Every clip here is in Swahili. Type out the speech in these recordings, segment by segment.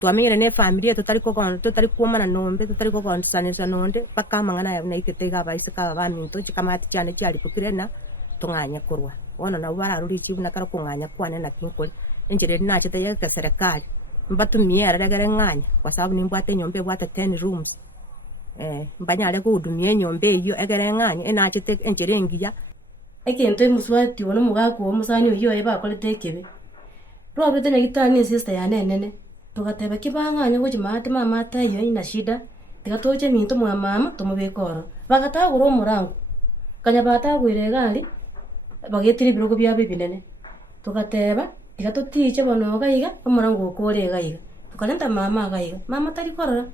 twamenyire ne family tutari kuomana nombe tutari kugonsanisa nonde paka mangana na ikitega baisika ba minto chikamati cyane cyari kukirena tunganya kurwa wona na bararuri chibuna kara kunganya kwane na kinkole enjere na chita ya serikali mbatumia ragare nganya kwa sababu nimbwate nyombe bwata 10 rooms mbanyale kudumie nyombe iyo egere nganya ena chite enjere ngiya ekente muswati wono mugaku omusani iyo eba kolete kebe robe tene gitani sister ya nene tugateba kibanganya go jimate mama tayo ina shida tigatoje minto mwa mama tumubekoro bagata guro murango kanya bata gwire gali bagetiri birogo bya bibinene tugateba tigatotiche bono gaiga omurango kore gaiga tukalenta mama gaiga mama tari korora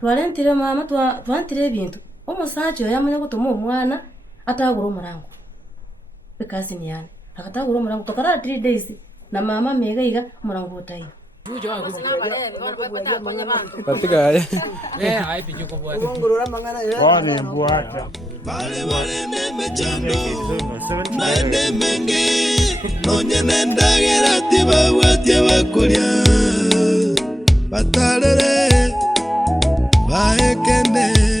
twalentire mama twantire bintu omusacho yamanya gutuma omwana ataguro murango bekasi niyane akataguro murango tokara 3 days na mama megaiga murango tayo katika ai pijuko buat ngurura mangana wane buata bale nemechando naende mengi nonye nendagera tibagwatie bakuria batarere baekende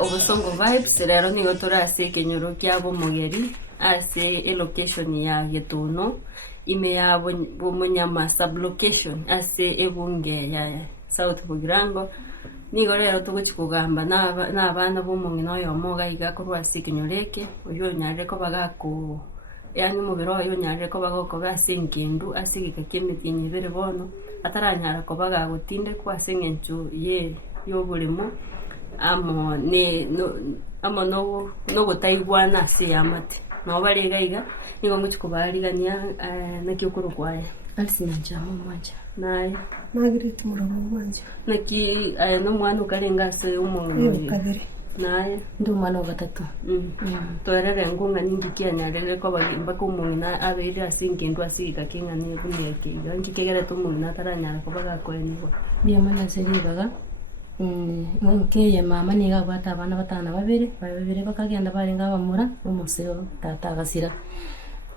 Obosongo vibes rero nigo turase kenyoro kya bomogeri ase location ya Gituno ime ya Munyama sub location ase ebunge ya South Bugirango nigo rero tuguchikugamba na abana bomongino yo moga iga kurwase kenyoreke oyo nyare ko bagako yani mubiro oyo nyare ko bagoko basengendu asigika kemitinyi bere bono ataranyara ko bagagutinde kwase ngenchu ye yo bulimo amo no gutaigwana se amate no barega iga nigo muchikubarigania na kyokuru kwaye alisi na jamu mwaja naye Margaret Muromo wanje naki no mwana ukarenga se umuntu iyo kabiri naye ndi umwana wa gatatu twerere ngunga ningi kianyarere ko bagimba ko umuntu na abiri asingindu asiga kingani kunyeke yangi kegere to umuntu nataranyara ko bagakorenirwa bya mana seribaga nkeye mama niga gwata abana batana babiri bakagenda barenga bamura umuseo tata agasira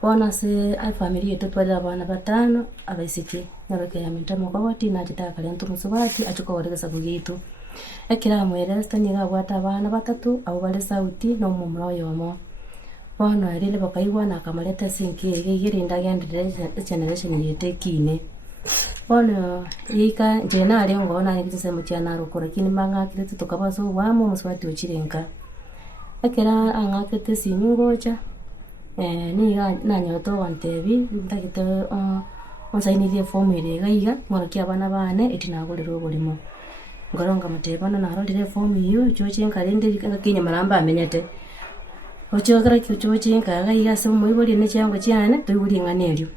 bona se ai family yetu twari abana batano abaisiki nabakaya mitamo kwa wati na titaka lento musubati achukoregesa kugitu ekira mweresta niga gwata abana batatu abo bale sauti no mumro yomo bona rile bakaigwa na kamaleta sinki yirinda gendere generation yetekine bona yika jena ari ngona ni kitse mutyana rukora kini manga kirete tukabazo wamo muswati uchirenka ekira angakete siningocha niga nanyoto wantebi ndagite onsainirie form ire gaiga ngorokia abana bane etinaguriro burimo ngoronga matebana narorire form iyo choche nkarinde kinya maramba amenyete ochogara choche nkagaiga se muibori ne cyango cyane tuyuri nganelyo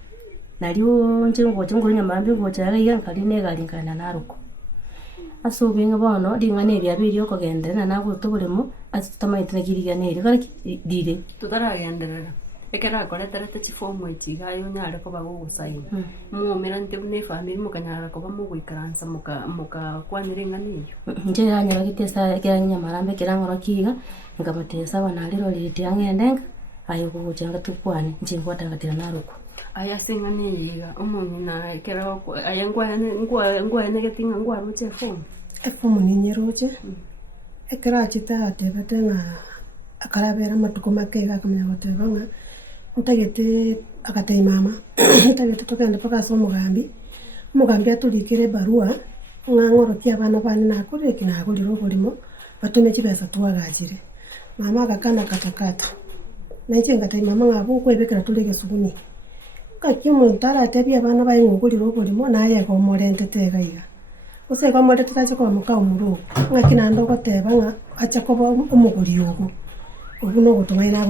naliwo njengo cyanguru marambe ngo cyagaiga nkarine galingana naruko asubinga bono dinganelya biri okugenderana nabo tuburimo atutamaitene kiriganelyo gariki dire tutaragenderera ekera koretera te form echiga yo nyare ko bagusaina mumira nte une family mukanyara ko bamuguikaransa muka kwanire ngani nje yanyara kitesa kiranya marambe kirangoro kiga ngabatesa banaliro liti angendenga ayo kugucanga tukwane nje ngwatangatira naruko aya singani yiga umuntu na ekera ko ayangwa ne getinga ngwa ruche form ni nyeroche ekera chita tebetenga akarabera matuko makega kamenya gotebanga utagete akatei mama utagete tokenda pakaso mugambi atulikire barua ngangoro kia bana bane na kure kina guriro burimo batume kibesa twagajire mama akakana katakata naje ngatei mama ngabo kwebekera tulege suguni kakimu tara tebia bana baye nguriro burimo naye ko morente tegaiga use ko morente taje ko muka umuru ngakina ndoko tebanga acha ko umuguri yogo ubuno gutumaina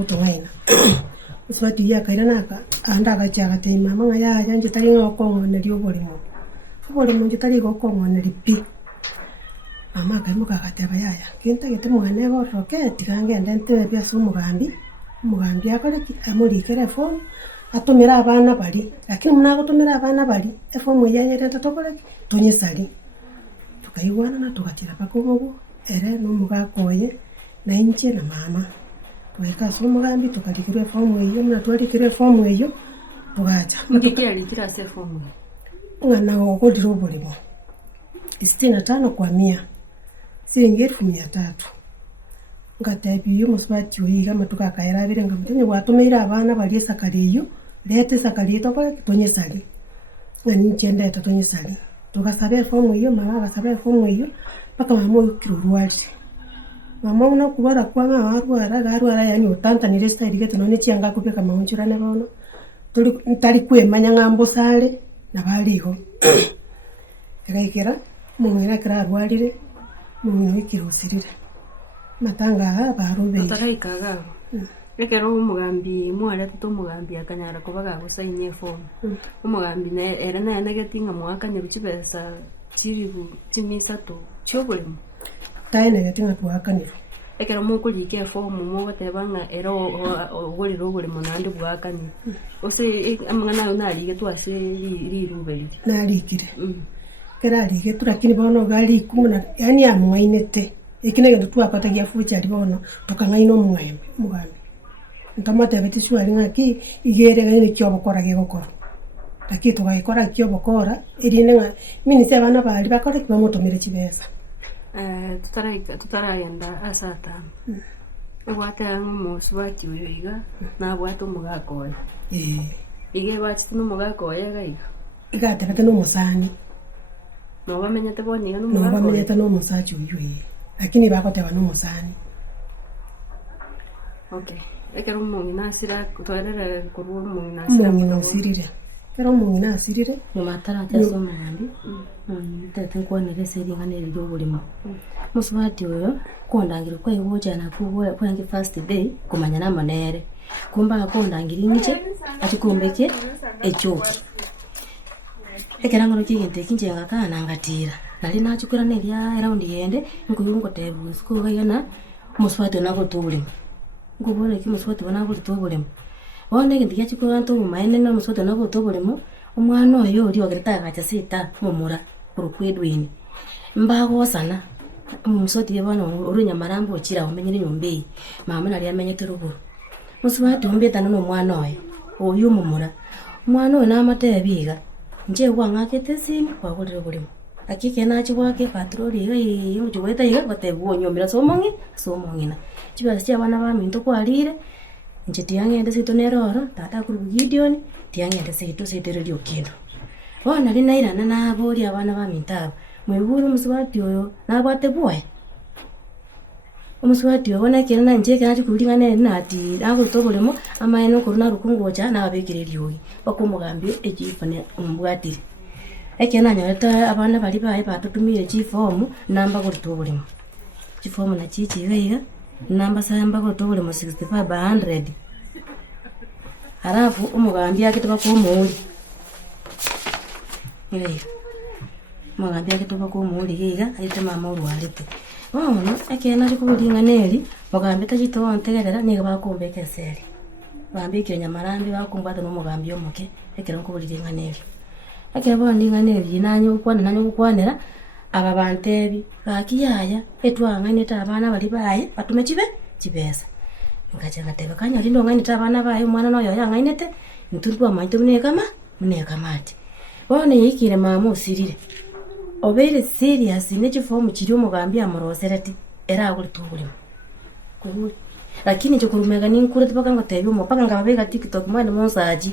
uswati ya kaira naka anda gachaga te mama ngaya yanje tari ngoko ne liobulimo ubulimo njitari goko ngone lipi mama kaimuka gateba yaya kinta gete mwana goroke tikange ndente bya umugambi akore amuri kere phone atumira abana bali lakini muna gutumira abana bali efomu yanyere tatokore tunyisali tukaiwana na tugatira pakugo ere no mugakoye na inche na mama tweka umugambi tukalikire fomu iyo na twalikire fomu iyo tugacha mukikira kira se fomu ngana ogodiro bulimo 65 kwa 100 siringi 1300 ngatabi yo muswati oyiga matuka kaira bire ngamutenye watumeira abana bali sakaliyo lete sakaliyo tokora kitonyesali ngani chende tonyesali tukasabe fomu iyo mama akasabe fomu iyo paka mamo kirurwali mama una kubara kwa garwara yani utanta ni resta irigete none chianga kupeka maunjura ne bono tuli kwemanya ngambo sale na baliho egayikira mumwira kira rwalire mumwira ikirusirire matanga barube taraikaga ekero umugambi mwara tuto umugambi akanyara kubaga gusainye form umugambi ne era na negatinga mwaka ne bicibesa chiribu chimisato chobulimo taine gatinga tuakaniro ekero mukulike form mugotebanga era ogoriro obulimo nandi bwakani ose amangana unali getwase lirubeli nalikire kera lige turakini bono gali kumuna yani amwainete ikinege twakatagia fucha libono tokangaino mwembe mugambi ntamate betishu alingaki igere gani kyobokora gegokora lakini tugaikora kyobokora irinenga mini se bana bali bakora kibamutomire kibesa tutarayenda asata ebwata musubati uyoiga na bwata umugakoya ige bati n'umugakoya gaiga igate bate no musani no bamenya teboni no mugakoya no bamenya tano musachi uyoyi lakini bakoteba no musani okay ekero umuntu nasira kutwarera kuruwa umuntu nasira umuntu nasirire kero umuntu nasirire nyuma taratyaso mugambi tete kwanere seringa nere ryo bulimo musubati oyo kondangira kwa iwoja na kuwa kwangi first day kumanya na manere kumba kondangira inche atikumbeke echoki ekera ngoro kigente kinjenga kana ngatira nali nachukura neria around yende nkuyungo tebu siko gayana muswati nako tubulimo ngubone ki muswati nako tubulimo wone kintu kyachukura nto maene na muswati nako tubulimo umwana oyo uri ogereta gacha sita mumura kurukwedwini mbago sana muswati yabana urunya marambo chira umenyere nyombe mama nali amenyete ruguru muswati umbeta no mwana oyo mumura mwana oyo namatebiga nje wangakete sini kwagurire bulimo akike nachi wake patroli yo jweta yiga batebuo nyomira somongina chibasi cyabana baminto kwarire nje tiangende sito neroro tata kuri Gideon tiangende sito sitereri okendo bona linairana nabori abana bamintaba mwiburu muswati oyo nabwatebuwe umuswati obona kirana nje kandi kulingane nati nako tobulemo amaeno koruna rukungocha nabekireri yoyi bakumugambye ejifane umbwatire ekena nyota abana bali bae batutumire chifomu namba ko tobulemo chifomu na chichi veiga namba samba ko tobulemo 65/100 halafu umugambye akitoba ko muri mugambye akitoba ko muri giga ayite mama urwalite ono ekena likulinganeli mugambye tajito ontegerera niga bakumbeke seri bambike nyamarambi bakumbata no mugambye omuke ekera ko bulinganeli akira bandinganeli nanyo kukwanira aba bantebi bakiyaya etwanganita abana bali baye batume chibesa ngacha ngateba kanya lindo nganita abana baye mwana noyo yangainete ntundwa maito mune kamati bone yikire mama usirire obere serious ne chifomu kiri umugambi amoroserati era akuri tubulimo kuri lakini chokurumega ninkure tupaka ngotebi umupaka ngababega TikTok mwana monsaji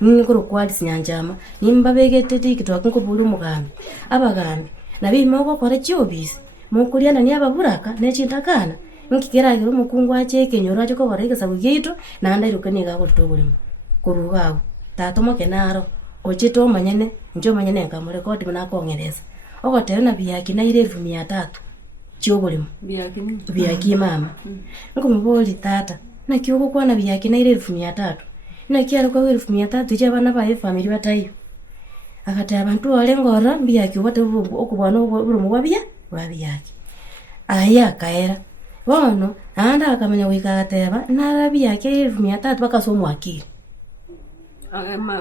nikuru kwali sinyanjama nimbabegete TikTok nko buli umugambi abagambi nabimoko kore chiobisi mukuliana ni ababuraka nechintakana nkikera kiro mukungu acheke nyoro achoko koreka sabugito nanda irukani ga kutobulimo kurugawo tatomo kenaro ochito manyene njo manyene nkamurekodi munakongereza ogoteyo na biyaki na 1300 chiobulimo biyaki mama nkumuboli tata na kiugo kwa na biyaki na 1300 na kiaro kwa 1300 cyabana baye family batayo akati abantu wale ngora biyaki wote okubwana urumu wabiyaki aya kaera bono anda akamenya wikateba narabi yake 1300 bakasomwa akili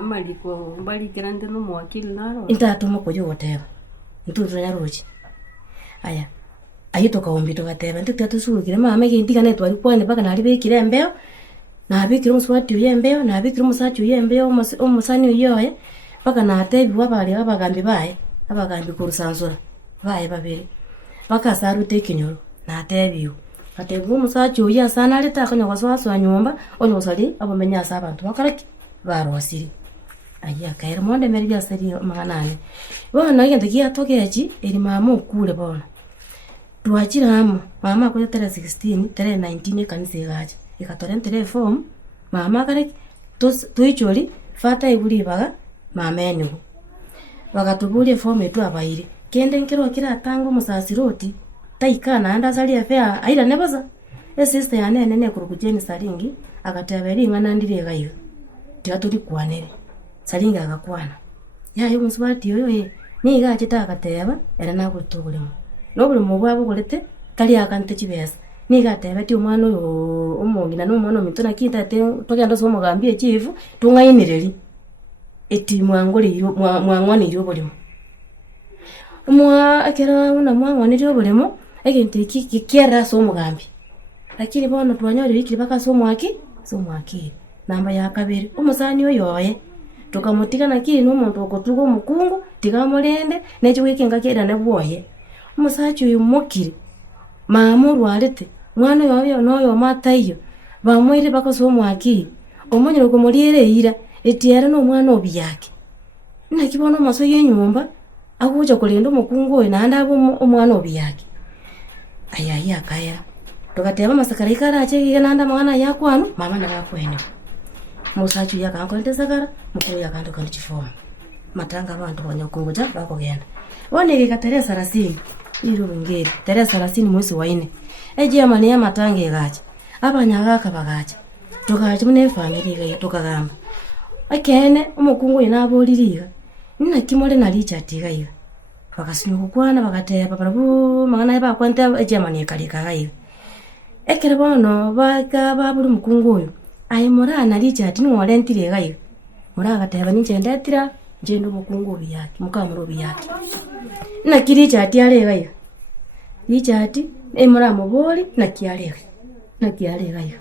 maliko bali grande no mwakili naro intatuma ko yoteba ntuzanya rochi aya ayitoka ombito gateba ntitutusugire mama gindigane twari kwene baka nali bekire mbeo na bikire muswati uyembeo na bikire musachi uyembeo umusani uyoye baka natebi wabali abagambi baye abagambi kurusansura baye babiri baka saru tekinyoro na tebiyo katebu musachi uya sana leta kanya waswaso nyumba onyosali abomenya asa abantu bakaraki barosiri aya kaira monde merya sari maganane bona ngende kiatokechi eri mama ukule bona tuachiramu mama ko tere 16 tere 19 kanisa gacha ikatorentele form mama kare tuicholi fata ibuli baga mama enu bakatubulie form etu abaire kende nkiro kira tango musasiroti taikana anda sali afya aira nebaza sister yane nene kurukujeni salingi akataberi ngana ndire gayo tiaturi kwanere salingi agakwana yayo muswati yoyo ni gachita akateba era nakutubulimo nobulimo bwabo golete kali akante chibesa ni gateba ti umwana oyo umongina no mwana mitona kita te tokenda so mugambie chifu tungainireri eti mwangoli mwangwani iro bulimo mwa akera una mwangwani iro bulimo egente kikiera so mugambi lakini bono twanyore bikiri baka so mwaki namba ya kabiri umusani oyoye tukamutika nakiri n'umuntu okotugo mukungu tigamulende necho wekenga kera nebwoye umusachi uyu mukiri maamuru alete mwana yoyo noyo matayo bamwire baka so mwaki omonyero kumulire ira etiara no mwana obiyake nakibono maso yenyumba akuja kulendo mukungu oyo nanda abo omwana obiyake aya kaya tukateba masakara ikara ache nanda mwana yakwano mama nagakwene musachu yakankonte sakara mukuru yakanto kandi chifomu matanga abantu banyakunguja bakogenda one ikateresa 30 iro ngeri teresa 30 mwezi wa 4 eje amani ya matange gacha abanyagaka bagacha tukaje mune family gaye tukagamba akene umukungu inaboliriga nina kimole na Richard gaiyo bakasinya gukwana bagateba barabu magana ba kwanta Germany kalika gaiyo ekere bono baka baburi mukungu uyu ai mora na Richard ni walentire gaiyo mora agateba ni ndetira njendo mukungu biyaki mukamuro biyaki na Richard yale gaiyo Richard mora moboli na kiale gaiyo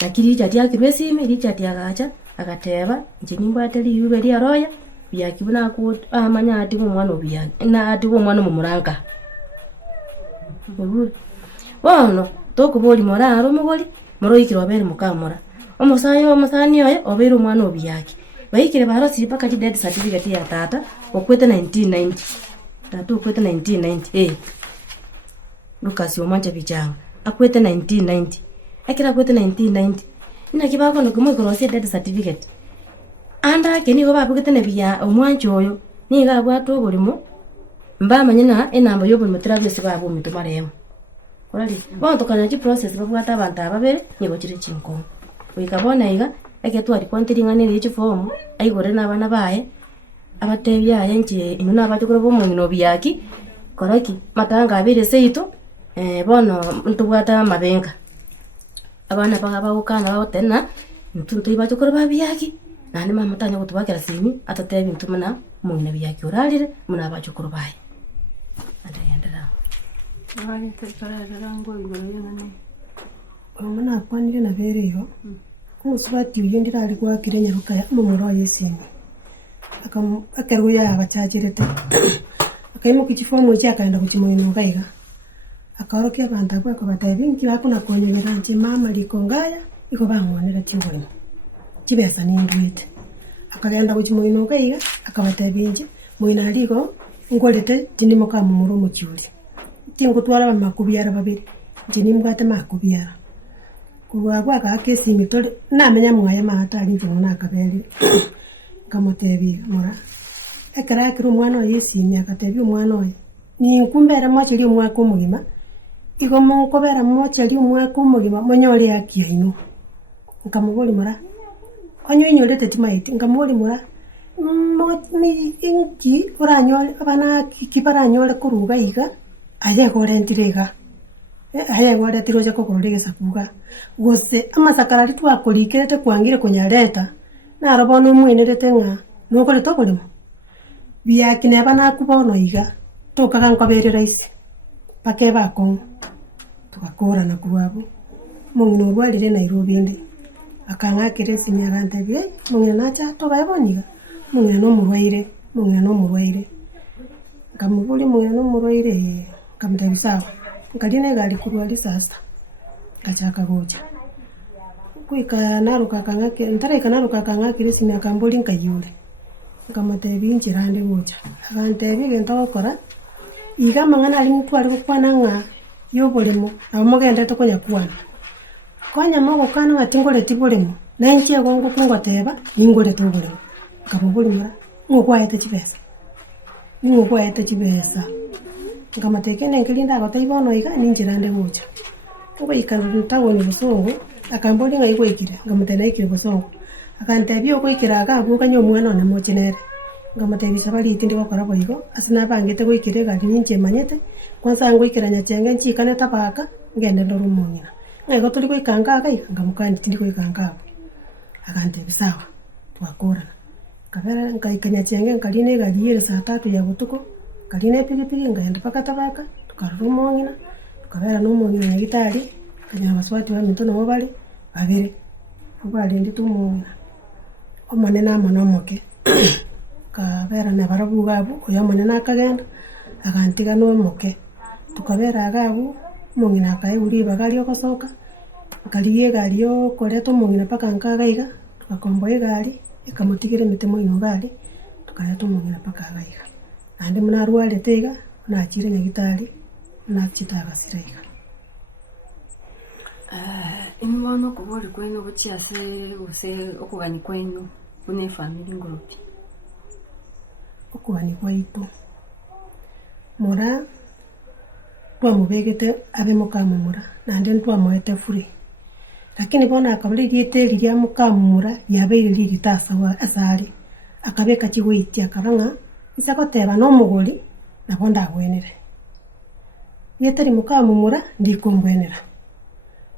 na Richard yakirwesime Richard yagacha agateba nje nimbwateli yube ria roya biyaki buna ku amanya ati mwana biyaki na ati mwana mumuranga bono tokuboli mora aro mugoli moro ikiro bere mukamura omusani oyo obere mwana obiyaki baikire baro siri paka death certificate ya tata okwete 1990 tata okwete 1990 Lucas Omanja Bijanga akwete 1990 akira akwete 1990 ina kibako no kumwe korose death certificate anda keni go babugete ne biya omwancho oyo niga bwato bulimo mba manyina enamba yo bulimo trabyo sibabo mitumaremo orali bonto kana chi process babwata abantu ababere nigo chire chinko wikabona iga eke twari kwantiringane richi form aigore nabana baye abatebya yenje inuna abachukura bo mungino biyaki koraki matanga abire seito bono ntubwata mabenga abana bagabawukana bawotena ntuntu ibachukura babiyaki nani mama tanya kutubakira simi atatebi ntumana mungino biyaki oralire muna abachukura baye andayendera Vale, te parará ngo igoro nani. Omwana akwanire na bereyo. Kumusubati uyendira ali kwakire nyaruka ya mumuro yesini. Akaruya abachajirete. Akaimo kichifomu cyakaenda kuchimoyino gaiga. Akaroke abantu akwa batabinki bakuna konyera nje mama likongaya iko bamwonera cyuburi. Kibesa nindwite. Akagenda kuchimoyino gaiga akabatabinje moyina liko ngolete tindimo ka mumuro mucyuri. Tingo twara makubyara babiri njeni mbwate makubyara kuwa ka kesi mitole namenya mwaya matali mvuna akabeli kamotebi mora ekara kiru mwana yesi myakatebi mwana oyo ni nkumbera mwachili mwako mugima iko mukobera mwachili mwako mugima monyole yakiyaino nkamuboli mora onyo inyolete timaiti nkamuboli mora ni inki uranyole abana kiparanyole kuruga iga aye gorentirega aye gore tiroje kokorege sakuga gose amasakarari twakurikirete kwangire kunyareta na robono mwenerete nga nokore tokolemo biyakine bana kubono iga tokaga nkabere raisi pake bako tukakora na kuwabo mungino rwalire Nairobi ndi akanga kiresi nyagante bye mungino nacha tobayiboniga mungino no murwaire kamubuli mungino no murwaire kamutabisawa nkaline gali kurwali sasa kachaka goja kuika naruka kangake ntare kanaruka kangake resini akambuli nkayule ngamatebi njirande goja akantebi gento gukora iga mangana ali mtu ali gukwana nga yobolemo amogende to konya kwana konya mago kana ngatingole tibolemo nanchie gongo kungoteba ningole tobolemo kabubuli mara ngokwaete chibesa ngamatekene ngilinda agataibono iga ninjirande goja uko ikantawo ni busongo akamboli ngai kwikire ngamutena ikire busongo akantebyo kwikira agabuka nyo mwana na mochenere ngamatebi sabali itindi gukora boigo asina bangete kwikire gali ninje manyete kwanza ngwikira nyachenge nchikane tabaka ngende ndorumonyina ngai gotuli kwikanga akai ngamukandi tindi kwikanga akantebi sawa twakora kabera ngai kanyachenge ngaline gali yere saa 3 ya butuko kaline pigi ngaenda paka tabaka tukarumonyina tukabera n'umonyina nyagitari kanya baswati wa mitono mobali babere ubali ndi tumonyina omone na monomoke kabera na barabu gabu oyamone na kagenda akantiga no moke tukabera gabu monyina akaye uri bagali okosoka kaliye galio koreto monyina paka nkagaiga tukakomboye gali ikamutigire mitemo ino gali tukareto monyina paka gaiga ande munarwale tega na chire nyagitari na chitagasiraiga Imwana kubole kwenu buchiase use okugani kwenu kune family ngoropi okugani kwaitu mora twamubegete abe mukamumura nande ntwamoete furi lakini bona akabuli gite liria mukamumura yabe liri tasawa asali akabeka chigwitia akabanga isakoteba no muguri nabo ndagwenere yetari mukamumura ndikumbwenera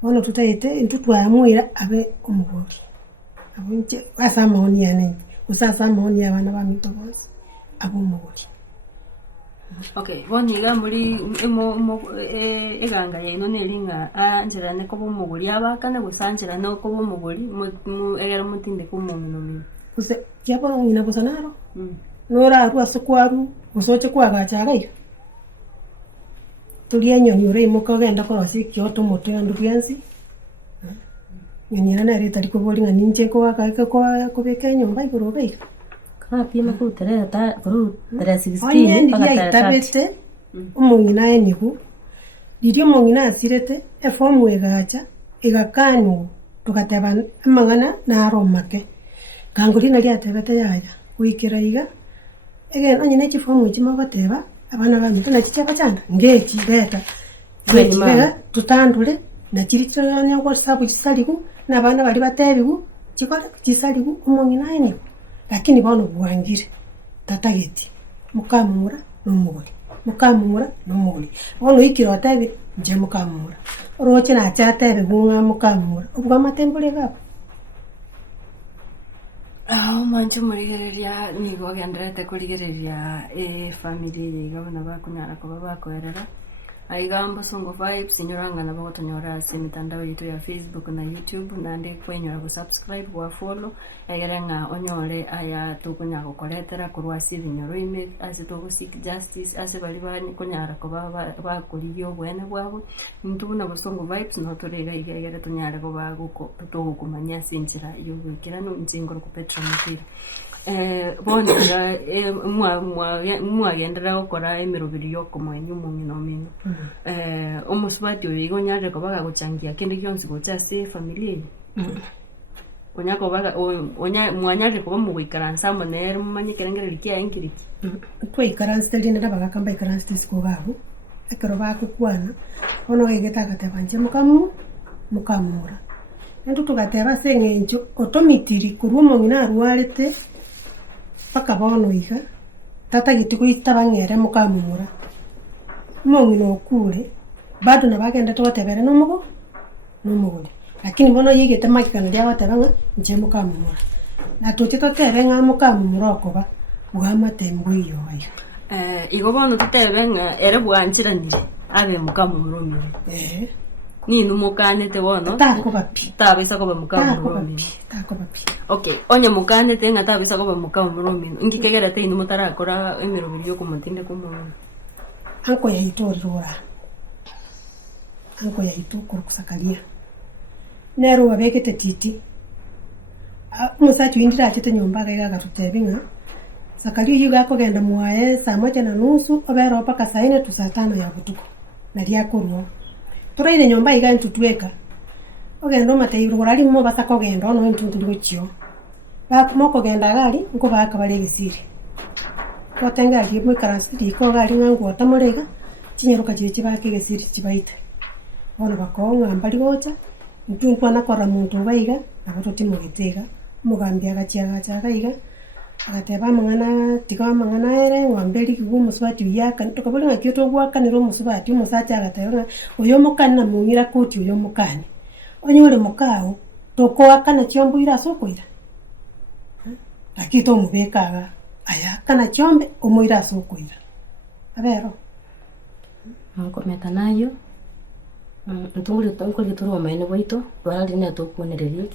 bono tutayete ntutwamwira abe omuguri abunje asama oni yane usasa maoni y'abana ba mito bose abo muguri. Okay, boniga muri eganga yeno nelinga anjira ne kobo muguri abakane gusanjira no kobo muguri mu egera mutinde ku muntu no mimi Kuse yabo ngina bosanaro nora aru asukwaru usoche kwaga chagayo tulia nyoni ure muko genda ko asiki oto moto ya ndugiansi nyoni na reta liko bolinga ninje ko aka ko beka nyumba igoro beka Kana pima ku tere ta kuru tere 16 onye paka ya tere itabete umungina enigu dirio mungina asirete efomu egacha igakanu tukateba amangana na aromake kanguri na lyatebete yaya wikira iga egen onye ne chifomu ichima bateba abana ba mito na chichaba chanda ngeki leta Gweni mama. tutandule na chiricho nya kwa sabu chisaligu na bana bali batebigu chikora chisaligu umungina enigu lakini bono buangire tatageti mukamura n'umugore mukamura n'umugore bono ikiro atabe nje mukamura roche na chatebe bunga mukamura ubwo amatembure gapo manje murigereria nigo genderete kurigereria family gabana bakunyara ko bakoerera aigambo Songo Vibes inyoranga na bagotonyora se mitandao yetu ya Facebook na YouTube na ndi kwenyora ku subscribe kwa follow egerenga onyore aya tukunya gukoretera kurwa sivinyoro ime ase togo seek justice ase bali bani kunyara ko bakurigyo bwene bwabo ntubuna Songo Vibes no torega igere tonyare ko baguko tutogo kumanya sinjira yo gwikira no nzingoro ku Petra mutira bonera mwagendera gukora emirubiri yoko mwenyu mumino mino omusubati oyigo nyare ko baga guchangia kende kyonsi gochase familia onyako baga mwanyare ko bamugwikara nsamo nere mumanye kerengere likia enkiriki twe ikaransi tene na baga kamba ikaransi tisiko gabu ekero bakukwana ono egeta katebanje mukamura ento tugateba sengenjo otomitiri kurumo ngina ruarete paka bono iga tata gitiko itabangere mukamura mongino okure bado na bagenda totebere nomugore lakini bono yigete makikana dia batabanga nje mukamura na toche totebe nga mukamura okoba bwama tembo iyo ayo igo bono tutebenga ere bwanchiranire abe mukamura mimi ni numukanete bono tako bapi tabisa ko bamukamura mimi tako bapi okay onye mukanete nga tabisa ko bamukamura mimi ngikegera te numutara akora emirobiri yo kumutinde kumuntu anko ya itorora anko ya itokoro kusakalia nero wabekete titi musachu indira atete nyomba ga gatutebinga sakali yuga ko genda muaye saa 1:30 obero paka saa 4 tu saa 5 ya butuko na lyakorwa turaire nyomba iga ntutweka ogenda matayiro rari mo basako genda no ntuntu ndigochio bakumoko genda gari ngo bakabale gisiri kotenga gibwe karasiri ko gari ngangu atamurega kinyeruka kiri bake gisiri kibaita bona bakonga mbali gocha ntuntu anakora muntu baiga abato mugitega mugambia gachiaga chagaiga agateba mangana tika mangana ere wambeli kigu muswati yaka tukabolenga kyoto gwaka nero muswati musati agateba oyo mukana mungira kuti oyo mukani onyore mukao toko akana kyombo ira sokoira akito mubekaga aya kana kyombe omuira sokoira abero Nkometa nayo ntunguri tonkuri toro maine boito twali ne to kuonereri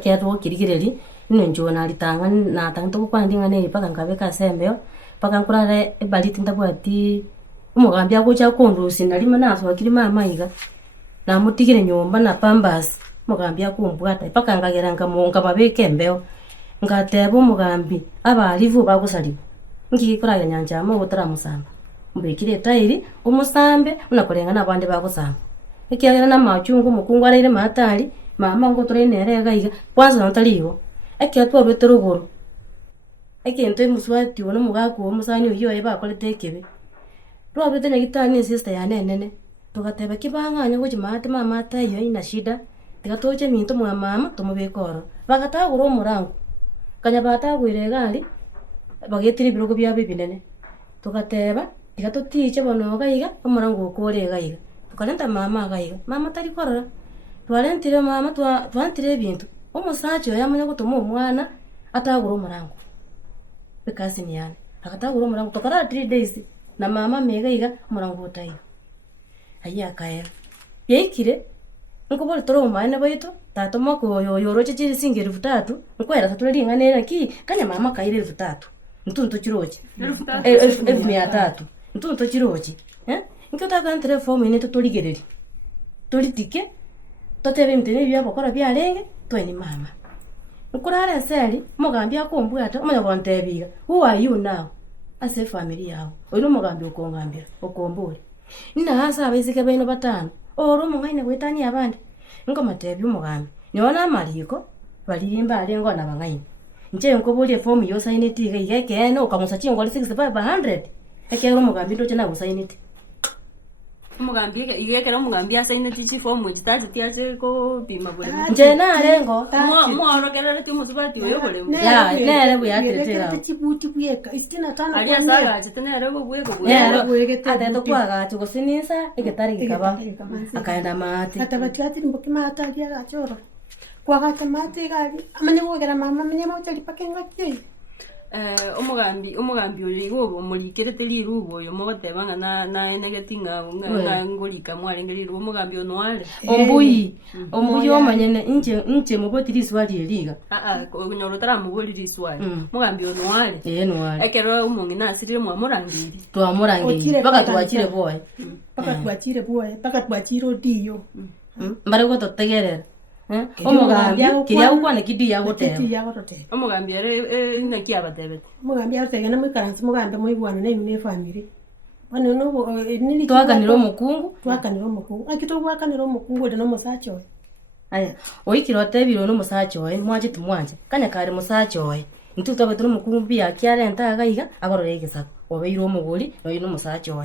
kero kirigireri nino njona litanga na tanto kwandinga ne paka ngabeka sembeo paka nkurare ebaliti ndabwati umugambya kucha kunrusi nalima naso akiri mama iga na mutigire nyomba na pambas mugambya kumbwata paka ngageranga monga babeke mbeo ngatebo mugambi abalivu bagusaliwa ngikuraga nyanja mo gutara musamba mbekire tairi umusambe unakolenga nabande bagusamba ikiagera na machungu mukungu araire matali mama ngo turenere gaiga kwanza ntaliwo ekiatwa beteruguru ekintu muswati wono mugako musani uyo eba koletekebe robete nyagitani sister ya nene tugateba kibanganya ngo jimate mama tayo ina shida tigatoche minto mwa mama tumubekoro bagatagura umurango kanya batagwire gari bagetire birogo bya bibinene tugateba tigatutiche bono gaiga omurango okore gaiga tukalenta mama gaiga mama tari korora twalentire mama twantire ebintu omusacho yamanya gutuma omwana atagura omurango because ni yana akatagura omurango tokara 3 days na mama megaiga omurango otayo aya kaera yeikire nkobole toro omwana baito tato mako yoroche chiri singe 3000 nkwera tatuleli ngane ki kanya mama kaire 3000 ntunto chiroche 1300 ntunto chiroche nkota kantre form ine totoligereri tolitike totebe mtene bya bokora bya lenge tweni mama nkurara seli mugambi akombwata omanya bontebiga who are you now as a family yao oino mugambi okongambira okombole nina hasa abesike baino batano oro mungaine gwetani abandi ngomatebi umugambi niona maliko balirimba alengo na bangaine nje nkobolie form yo sign it igeke eno ukamusachi ngoli 6500 ekero umugambi ndo chena usign it umugambi igekera umugambi asign it chi form chitaje tiaje ko bima bole nje na alengo mo orogerera ti musubati yo bole ya nere buyatetera chibuti buyeka istina tano ali asaga chitenere go bweko ateto kwaga chugosinisa igetari gikaba akaenda mati atabati ati mboki mata ali agachoro kwagata mati gali amanye gogera mama menye mo chali pakenga kye umugambi oyo igo omurikirete lirubo oyo mogotebanga na enegetinga na ngolika mwarengeri rubo umugambi onwale ombuyi omanyene nche mubotiri swali eliga kunyoro tara mubotiri swali umugambi onwale nwale ekero umungi nasirire mwamurangiri twamurangiri paka twachire boy paka twachire odiyo mbare go totegerera omugambi kiria ukwana kidi yagoteba omugambi ere naki abatebete omugambi arutegana mwikaransi mugambe moigwana na imune family bano no nili twakanira omukungu akitogwakanira omukungu de no musacho aya oikiro tebiro no musacho mwaje tumwanje kanya kare musacho ntu tobe turu mukungu bia kiare ntaga iga agorore igesako obeiro omuguri no musacho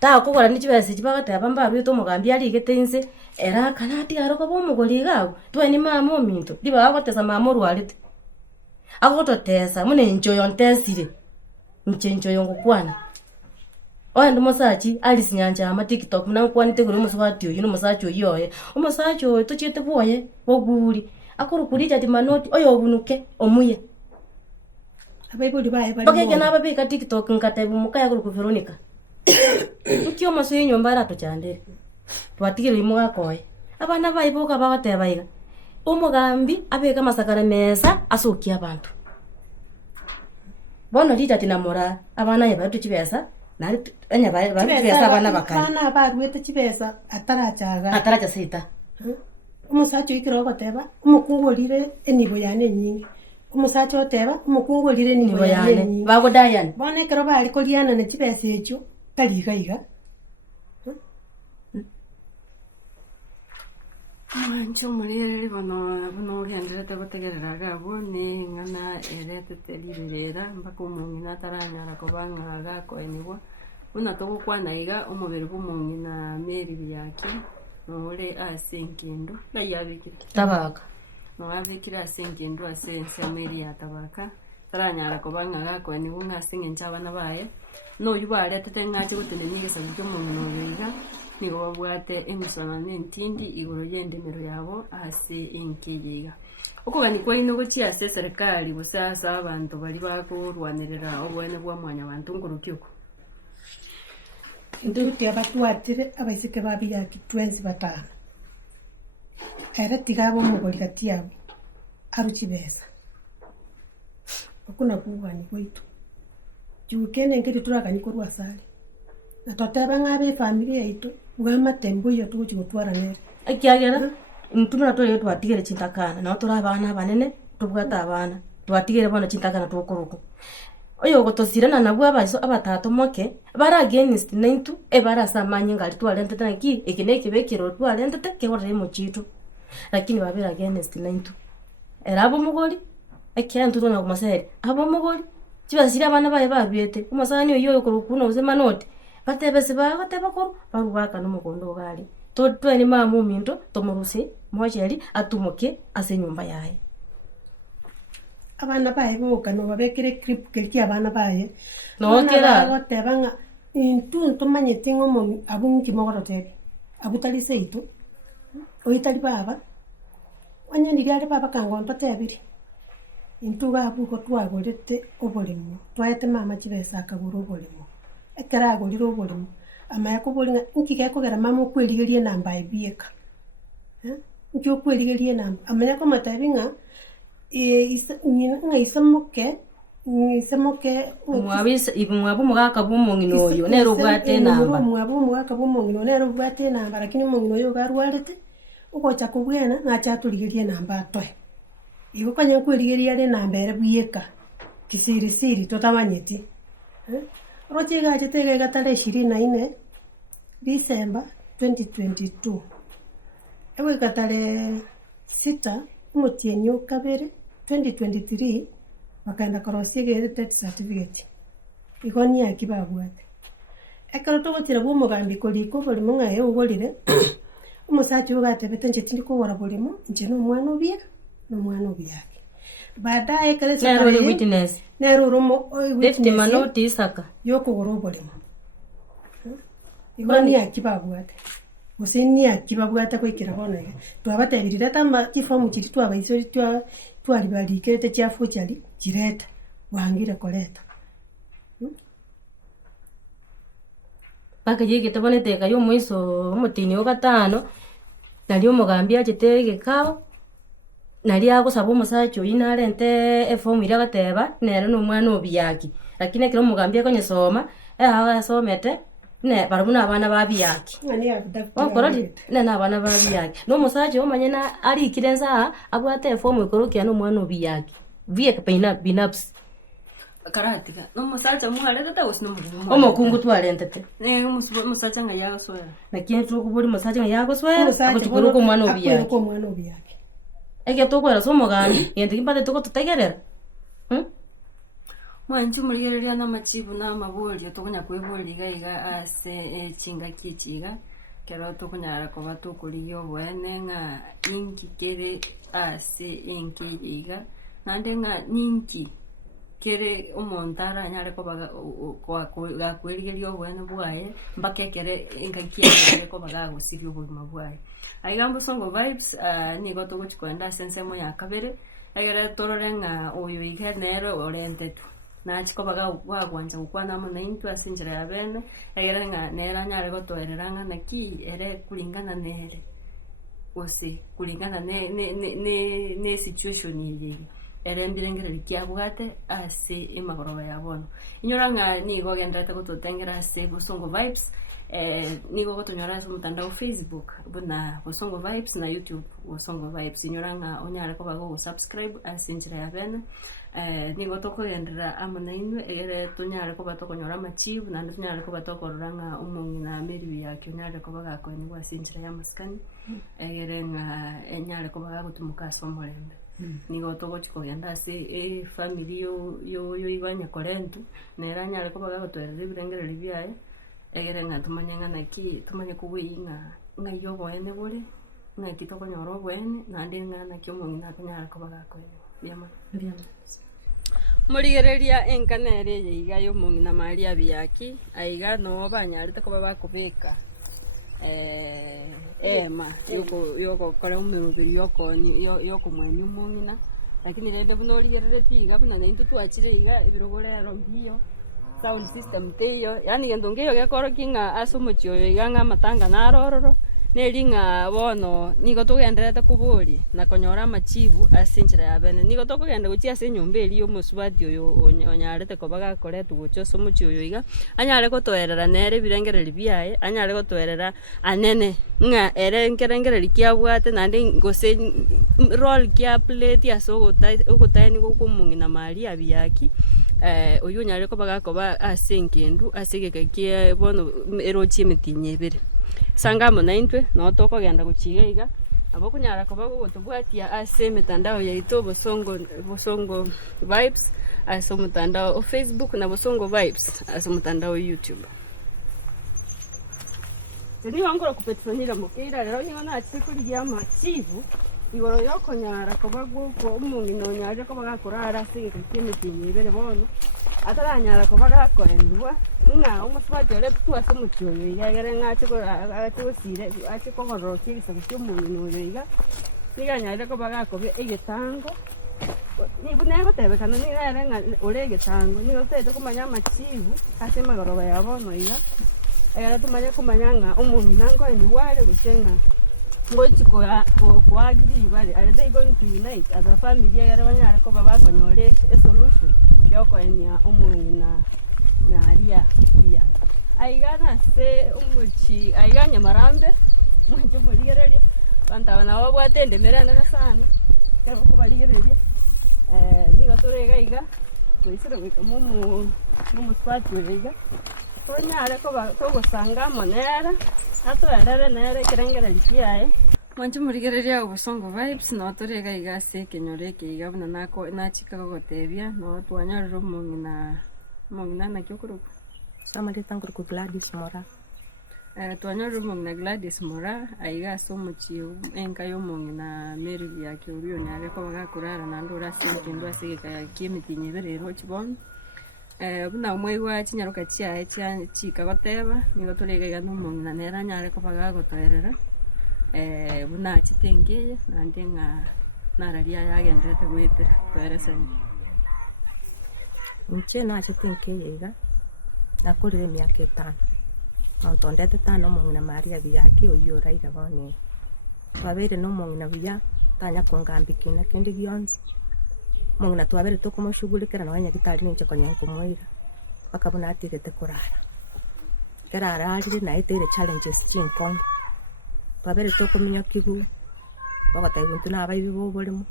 ta kugora ni chibese chibagateba mbaru to mugambi ali getense era kanati aroko bo mugori gawo tweni mama ominto diba agotesa mama rwarite agototesa mune enjoy ntesire nchenjo ngukwana ondo musachi ali sinyanja ama TikTok muna kwanite gure muswati uyu musachi uyoye umusachi oyo tuchite boye oguri akurukurija ti manoti oyo obunuke omuye abaibuli bae bali bakeke nababika TikTok nkatebu mukaya kuru Veronica nkyo maso nyomba rato chandere twatigire imugakoye abana baiboka bagatebaiga umugambi abeka masakara mesa asukia abantu bono lita tinamora abana yabatu chibesa nari anya bari chibesa abana bakari abana barwete chibesa ataracha sita umusacho ikiro goteba umukungolire enibo yane nyingi umusacho oteba umukungolire enibo yane nyingi bagodayan bone kero bali koliana na chibesa echo taligaiga mancho murere bono genderete gotegerera gabo ni ngana eretete libirera mpaka umungi nataranyara kobanga gako enigwa una togo kwana iga umubiri bw'umungi na meri byake nore asenkindo ndayabikira tabaka no abikira asenkindo asense meri ya tabaka taranyara kobanga gako enigwa ngasinge nchabana baye no yubare tetengaje gutenenigesa byo umungi no yiga nigo babwate emisona n'entindi igoro y'endemero yabo ase enkiriga okugani kwa ino gochia se serikali busasa abantu bali bakurwanirira obwene bwa mwanya abantu ngurukyuko nduti abatwatire abaisike babiyaki 25 era tigabo mugoli kati yabo aruchibesa okuna kugani kwitu jukene ngiri turakani kurwa sali na toteba ngabe familia yitu ugama tembo yo tuchi gutwara nere akiagera ntumira to yetu atigere chintakana na tora abana banene tubwata abana twatigere bana chintakana tukuruko oyo gotosirana nabwo abaso abatato moke bara against nintu ebara samanye ngali twalente tanki ekineke bekiro twalente ke gore mu chitu lakini babera against nintu erabo mugoli ekira ntuto na kumasere abo mugoli chibasira abana baye babete umasani oyo kurukuno uzema note batebese bagateba ko barubaka no mugondo gali tweni mama minto tomuruse mwajeri atumuke ase nyumba yaye abana baye boka no babekire clip kelki abana baye No, kera. gotebanga intu ntumanyete ngomo abungi mogorotebi abutali seitu oitali baba wanyani ari baba kangonto tebiri intu gabuko twagorete obolimo twayete mama chibesa akaguru obolimo ekera agoriro obolimo amaya kubolinga nkike kugera mama okwerigerie namba ibieka nki okwerigerie namba amaya ko matabinga nga isamoke mwabu mugaka bumongino oyo nero bwate namba mwabu mugaka bumongino nero bwate namba lakini mongino oyo garwarete ugocha kubwena ngachatuligerie namba atoe igo kanya kwerigeria re namba ere bwieka kisiri totamanyeti roche gachete gatare 24 December 2022 ewe gatare 6 mutienyo kabere 2023 wakaenda korosie gere death certificate igoni yakibabwate ekero togotira bwo mugambi koliko boli munga ye ugorire umusachi ugatebete nje tindi kugora bolimo nje no mwana obia no mwana obiake baadaye kale nero le witness nero romo left manoti isaka yokugora bolimo igoni yakibabwate usini yakibabwate kwikira bonege twabatebirire tamba tifomu kiri twabaisori twali balikete chafu chali kireta wangire koleta paka yige tabonete kayo mwiso omutini ogatano nali omugambia chitege kao nali agusaba omusacho inarente efomu ira gateba nere no mwana obiyaki lakini kiro omugambia konyesoma agasomete ne barabuna abana babiyaki wakorali ne abana babiyaki no musacho omanyena ali kirenza abwate efomu ikorokia no mwana obiyaki vie kapaina binaps karatika no musacha muharere ta usino mulimu omukungu twarentete musacha nga yagaswera lakini tukubuli musacha nga yagoswera akutukuru ko mwana obiyaki ege tokwera so mugambi yende kimpate tuko tutegerera mwanju muligereria na machibu na maboli tokunya kweboliga iga ase chinga kichiga kero tokunyara ko batukuliyo bwene nga inki kere ase iga nande nga ninki kere omontara anyare ko baga kwa kwerigerio bwene bwaye mbakekere engakia ko baga gusirio bulima bwaye aigambo songo vibes ni goto guchikwenda sensemo ya kabere egere tororenga oyo igenero orentetu na chiko baga gwanja gukwana mo na intu asinjira ya bene egere nga nera nyare gotoereranga naki ere kulingana nere ose kulingana ne situation ile erembirengere likiabwate ase imagoroba yabono inyoranga ni gogendete gutotengera ase Busongo Vibes nigo gotonyora ase mutandao Facebook buna Busongo Vibes na YouTube Busongo Vibes inyoranga onyare ko bago subscribe ase njira ya bene nigo tokogendera amana inwe egere tonyare ko batokonyora machibu na tonyare ko batokoranga umungi na meri yake onyare ko bagako ni ase njira ya maskani egere nga enyare ko bago tumuka somorembe nigo togo chikogenda ase family yo ibanya korentu nera nyare ko baga gotwerera birengere biaye egere nga tumanyanga naki tumanye kubwinga nga yo boene bole nga kitoko nyoro boene na ndinga na kyo mungina kunyara ko baga ko yama murigereria enkanere yiga yo mungina mali abiyaki aiga no banyarite ko baba kubeka ema yoko kora umubiri yoko mwenyu mungina lakini rende buno ligerere tiga buna nento twachire iga ibirogorero mbiyo sound system teyo yani gendo ngeyo gekoro kinga asomochyo iga nga matanga narororo nelinga bono nigo tugenderete kubuli na konyora machibu asinjira ya bene nigo tokugenda guchi ase nyumba eli omusubati oyo onyarete ko baga koretu gucho somuchi oyo iga anyare gotwerera nere birengereri biaye anyare gotwerera anene nga ere nkerengeri kiabwate nande ngose roll kia plate aso gotani gokumungi na mali abiyaki oyo nyare ko baga ko ba asenkendu asegeke bono erochi emitinye ebere sangamo naintwe no tokogenda guchiga iga abo kunyara ko bago gotubwatia ase mitandao yaitu Busongo Vibes ase mutandao Facebook na Busongo Vibes ase mutandao YouTube Teni wangora kupetsonira mukira rero nyona atikuligia machivu igoro yokonyara koba guko omong'ina onyare koba gakorara ase egeka kia emitinyi ibere bono ataranyara koba gakorenwa ng'a omosubati ore twase omochi oyo iga egere ng'a ache gosire ache kogororokia egesago kia omong'ina oyo iga niga anyarire koba gakobia egetango negotebekana niga ere ng'a ore egetango niga totaete komanya amachibu ase amagoroba ya bono iga egere tomanye komanya ng'a omong'ina nkoeniwa are gose ng'a ngochi koagiria ibare are they going to unite as a family egere banyare koba bakonyora esolution yokoenia omong'ina naria ya aiga nase omochi aiga nyamarambe mwancho morigereria bantu aba nabo babwate endemera nene sana ego kobarigereria niga torega iga twaisire goika momuswati oyo iga tonyare koba togosanga amo nere atoerere nere ekerengereri kiaye Mwancho murigereria obosongo vibes no torega iga ase ekenyoro eke iga buna nachika gogotebia no twanyorera omong'ina naki okuruka Samarita nkuruku Gladys Mora. twanyorera omong'ina Gladys Mora aiga ase omochi enka ya omong'ina Mary Biaki oria onyare koba gakorara naende ore ase ekendo ase egeka kia emitinyi ibere erochi bono buna omwaigwa chinyaroka chiaye chika goteba nigo torega iga na omong'ina nere anyare koba gagotoerera buna achete engeye naende ng'a nararia yagenderete goetera toeresani Nche nachete nkeye iga nakorire emiaka 5 nonto ndete 5 omong'ina Maria Biaki oyo oraire bono twabeire na omong'ina buya tanya kongambikina kende gionsi omong'ina twabeire tokomoshughulikera naye nyagitari ninche konya nkomoira mpaka buna atigete korara kera ararire naye tere challenges chinkong twabeire tokominyokigu togotaigu ntu nabaibi boboremo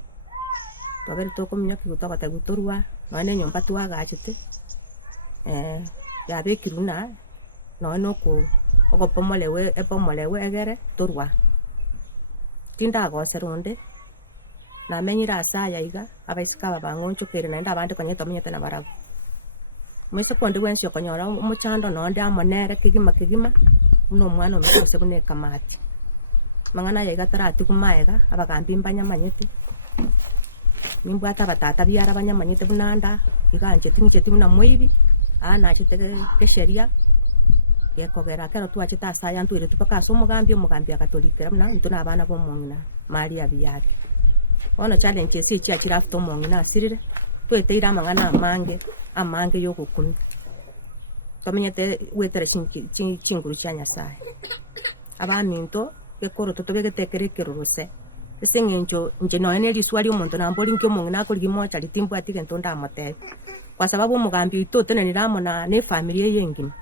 twabeire tokominyokigu togotaigu torwa noone enyomba twagachete yabekirwe na noone opomolewe egere torwa tindagose runde namenyire ase aya iga abaisika aba bang'onchokere naende abande konya tomenyete na barabu moise konde bwensi okonyora omochando nonde amo nere kegima buna omwana omekose buna ekamati mang'ana aya iga taratigu maega abagambi mbanyamanyete nimbwate abatata biara banyamanyete buna nda iga ncheti buna moibi nachete gesheria gekogera kero twachete ase aya ntwire mpaka ase omogambi agatorikera buna ntu na abana b'omong'ina Maria Biaki bono challenges echi achire after omong'ina asirire tweteire amang'ana amange ya ogokumi tomenyete gwetera chinguru chia Nyasaye abaminto gekoroto tobegetekera ekerorose ase eng'encho inche noene eriswa ria omonto nambori nki omong'ina akorigia mochari timbwati gento ndamotebi kwa sababu omogambi oito otenenire amo na efamily eye engima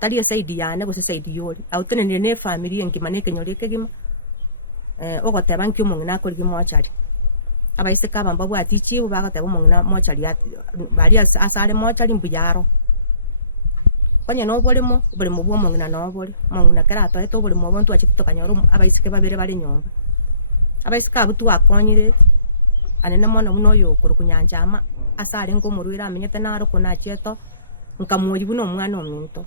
tari esaidi yane gose esaidi yori aotenenire na efamily engima na ekenyoro ekegima ogoteba nki omong'ina akorigia mochari abaiseka aba mbabwati chibu bagoteba omong'ina mochari bari asare mochari mbuyaro konya noboremo oboremo bwa omong'ina nobore omong'ina kera atoete oboremo obo ntwachete tokanyora abaiseke babere bari nyomba abaiseka abu twakonyire anene mono buna oyo okoroku nyanja ama asare ngomorwire amenyete naroko nachieto nkamuoyi buna omwana ominto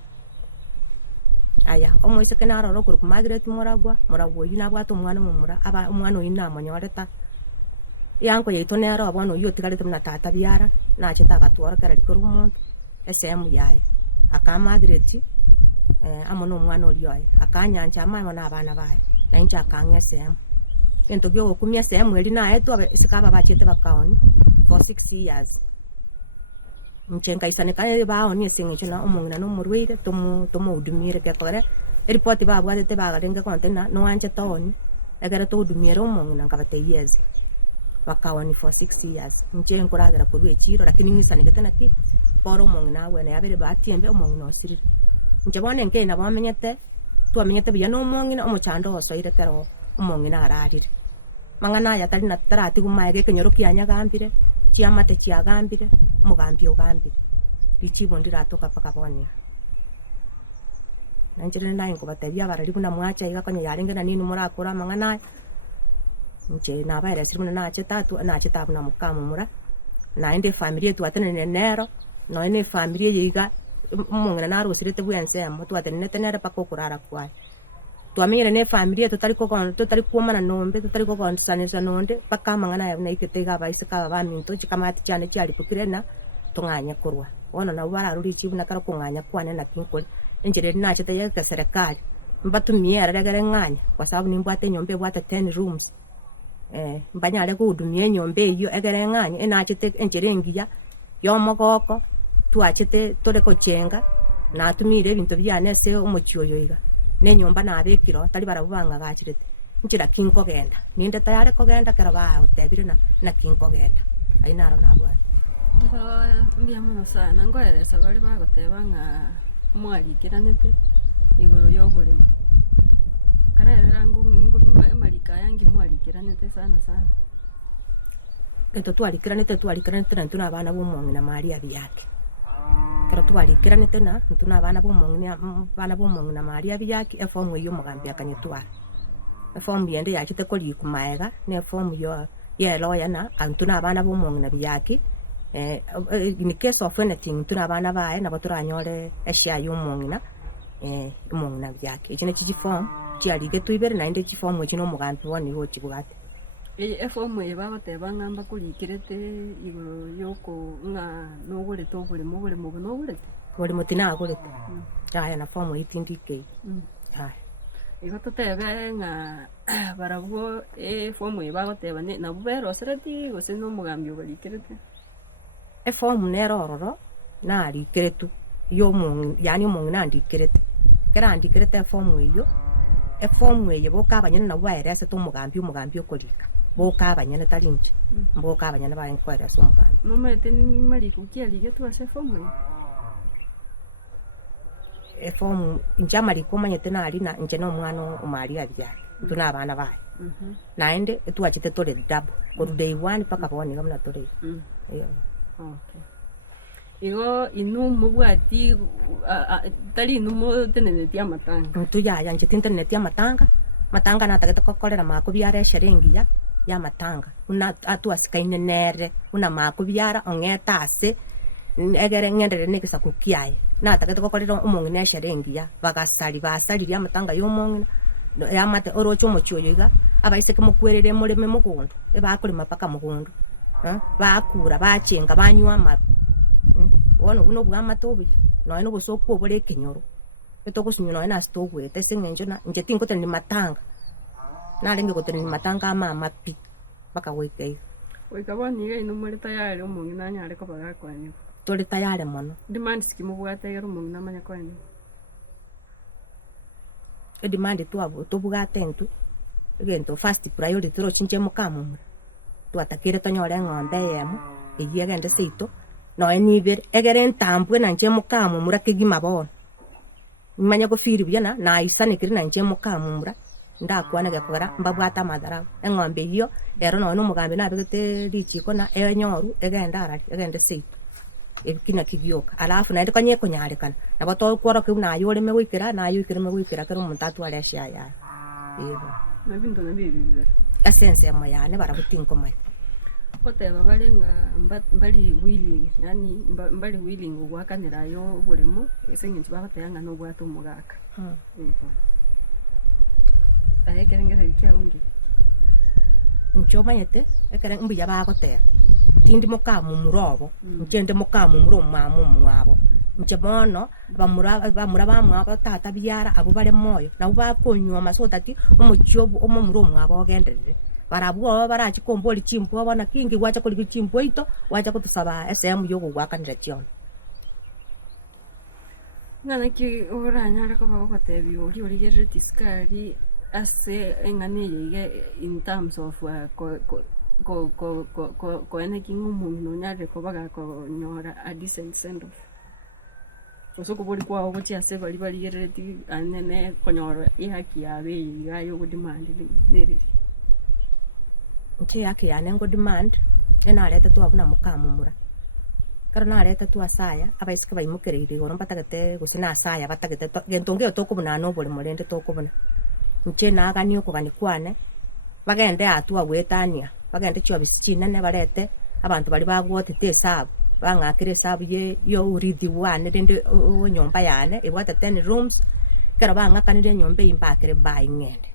aya omoiseke narora okoroku Margaret Moragwa oyi nabwate omwana omomura omwana oyi namonyoreta yanko yaito nero bono oyi otigarete buna tata biara nachete agatwara kera rikoro omonto esemu yaye aka Margaret amo n'omwana oria oye akanyanja ama amo n'abana baye nainche akang'a esemu gento gia ogokumia esemu eri naetwa abaiseke aba bachete bakaoni for 6 years nche nkaisanekane baoni ase eng'encho na omong'ina nomorwaire tomoudumire gekogere eripoti babwatete bagarenge kontena noanche taoni egere toudumiere omong'ina nkabate years bakaoni for 6 years nche nkoragera korwa echiro lakini ng'isanegete naki bora omong'ina agwene yabere batiembe omong'ina osirire nche bono enkei nabo twamenyete buya na omong'ina omochando osoire kero omong'ina ararire mang'ana aya tari na taratigu maega ekenyoro kianyagambire chiamate chiagambire omogambi ogambire richibo ndiratoka mpaka bonia nanchire naye nkobatebia abarari buna mwacha iga konya yarenge na nini morakora amang'ana aya nche nabaeresire buna nachete abuna mukamumura naende efamily etu atenene nero noene efamily eye iga omong'ina narosirete bwa ensemo twatenenete nere mpaka okorara kwaye twamenyire ne family tutari kuomana nombe tutari kugonsanisa nonde paka mang'ana ya naiketega baise ka ba minto chikamati cyane cyaripukire na tunganya kurwa wono na bararuri chibu na kara kunganya kwane na kinkole enjere na chete ya serikali mbatumia ragare nganya kwa sababu nimbwate nyombe bwate 10 rooms mbanyale kuhudumia nyombe iyo egere nganya enachete enjere ngiya yomogoko tuachete tore kochenga na atumire ebintu byane se omochioyo iga ne nyomba na abekiro tari barabanga gachirete nchira kinko genda ninde tayare kogenda kera ba utebire na kinko genda ainaro nabwa mbia muno sana ngoeresa bari bagoteba nga mwarikiranete iguru y'oburimo karera marika yangi mwarikiranete sana eto twarikiranete na ntuna abana b'omongi na Maria byake kero twarikiranete na ntuna abana b'omongi na Maria byake efomu y'omugambi akanyitwara efomu yende yakite koli kumaega ne efomu yo lawyer na antuna abana b'omongi na byake in case of anything ntuna abana bae na baturanyore eshia y'omongi na omongi na byake ekine kiform kyali tuibere na inde kiform ekino omugambi woni ho kibugate efomu ebagoteba ngamba kurikirete iguru yoko nga nogurete obulimo nogurete buli mutina agurete aya na form 18DK aya igo totebe nga barabwo efomu ebagoteba na bubero sereti gose no mugambi obarikirete efomu nerororo na rikiretu y'omuntu yani omuntu nandikirete kera ndikirete efomu eyo bokabanyana na bwaerese umugambi okorika bokabanyana talinje bokabanyana baenkwera umugambi nomete mariko kialige twase efomu injamariko manyete nali na nje no mwana omali abyali tuna abana bae naende tuachite tole double for day 1 paka boni gamna tole okay igo inumu bwati tali inumu teneneti amatanga ntuyaya nje tinteneti amatanga natakete kokorera mako byara sharengiya ya matanga una atuasikaine nere una mako byara ongeta ase egere ngendere nekisa kukiaye natakete kokorera omongi ne sharengiya basali ya matanga y'omongi ya mate orocho mochioyiga abaiseke mukwerere mureme mugundu ebakulima paka mugundu bakura bachenga banywa amapi wono uno bwamatobi no busoko bole kenyoro etokusinywa na stogwete singenjo na nje tinkote ni matanga nalenge kote ni matanga ama pi baka weke wekaboni ile no muri tayari omungi nanyare ko bagakwani tole tayari mono demand skimu bwategera omungi namanya kwani demand tu bugatentu gento first priority ro chinje mukamu tuatakire tonyore ng'ombe yemo eyegende seito no enibere egere ntambwe na nje mukamu murakegima bona manya ko firi byana na isane kiri na nje mukamu mura ndakwana gakora mbabwata madara eng'ombe iyo ero no mugambe na begete lichiko na enyoru egende seito ebikina kigyoka alafu naende kanye konyarekana nabato kworo ke na yore me wikira kero muntatu ale shaya na bintu na bibi asense amayane barabutinko mai oteba balenga mbali willing yani mbali willing gwakanira yo bulimo esengi babatayanga no bwatu mugaka ayekerengere kyawungi nchoma yete ekere mbuya bagotera tindi mukamu murobo nchende mukamu muromamu mwabo nchebono bamura bamwabo tata byara abo bare moyo na bakonywa masotati omuchobu omumuromu abo ogenderere barabwo barachikomboli chimpo abana kingi wacha kuli chimpo ito wacha kutusaba SM yogo gwakanira chiona ngana ki oranyara ko bagotebi ori gerre tiskari ase engane yige in terms of ko ene kingumu no nyare ko baga ko nyora a decent send off so ko boli kwa obuchi ase bali gerre ti anene ko nyora ihaki yabe yayo go demand neri nche yake yanengo demand enareta tu abuna mukamumura karo nareta tu asaya abaisike baimukereire goro batagete gusina asaya batagete gentonge otokubuna no boli molende tokubuna nche naganio kuganikwane bagende atu agwetania bagende chyo bisichina ne barete abantu bali bagwotete esabu bangakire esabu ye yo urithi wane rende nyomba yane ebwata 10 rooms kero bang'akanire nyomba imbakire baing'ende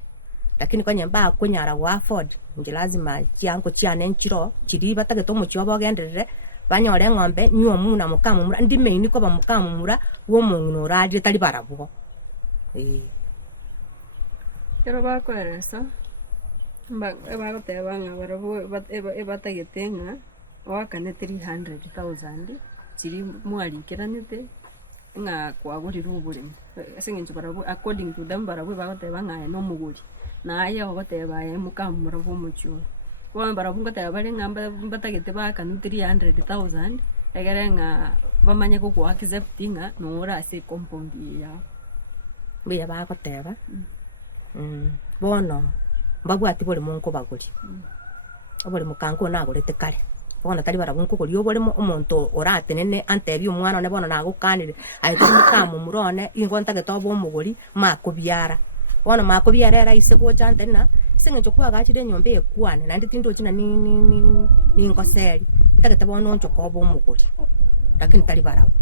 lakini kwa nyamba kunyara wa afford nje lazima chiango chiane nchiro chiri batagete omochio bogenderere banyore ng'ombe nyuo muna mukamumura ndime ini ko bamukamumura wo mung'ino raje tari barabwo kero bakweresa bagoteba ng'a barabwo batagete ng'a wakane 300,000 chiri mwarikiranete ng'a kwagurira oboremi ase ng'encho barabwo according to them barabwo bagoteba ng'a no muguri naye ogoteba mukamumura bwo omochio kwa barabwo ngoteba bari ng'amba batagete bakanu 300,000 egere ng'a bamanye ko kwa accepting ng'a nora ase compound ya biya bagoteba bono mbabwati bori monko baguri obori mukanko nagurete kare bono tari barabwo nkogori obori omonto oratenene antebi omwana ne bono nagukanire aite mukamumurone ingo ntagete obo omugori makubyara bono makubyara era ise gocha ntena seng'encho kwagachire nyomba ekwane nandi tindo china ni ngoseri ntagete bono nchoko obo omugori lakini tari barabwo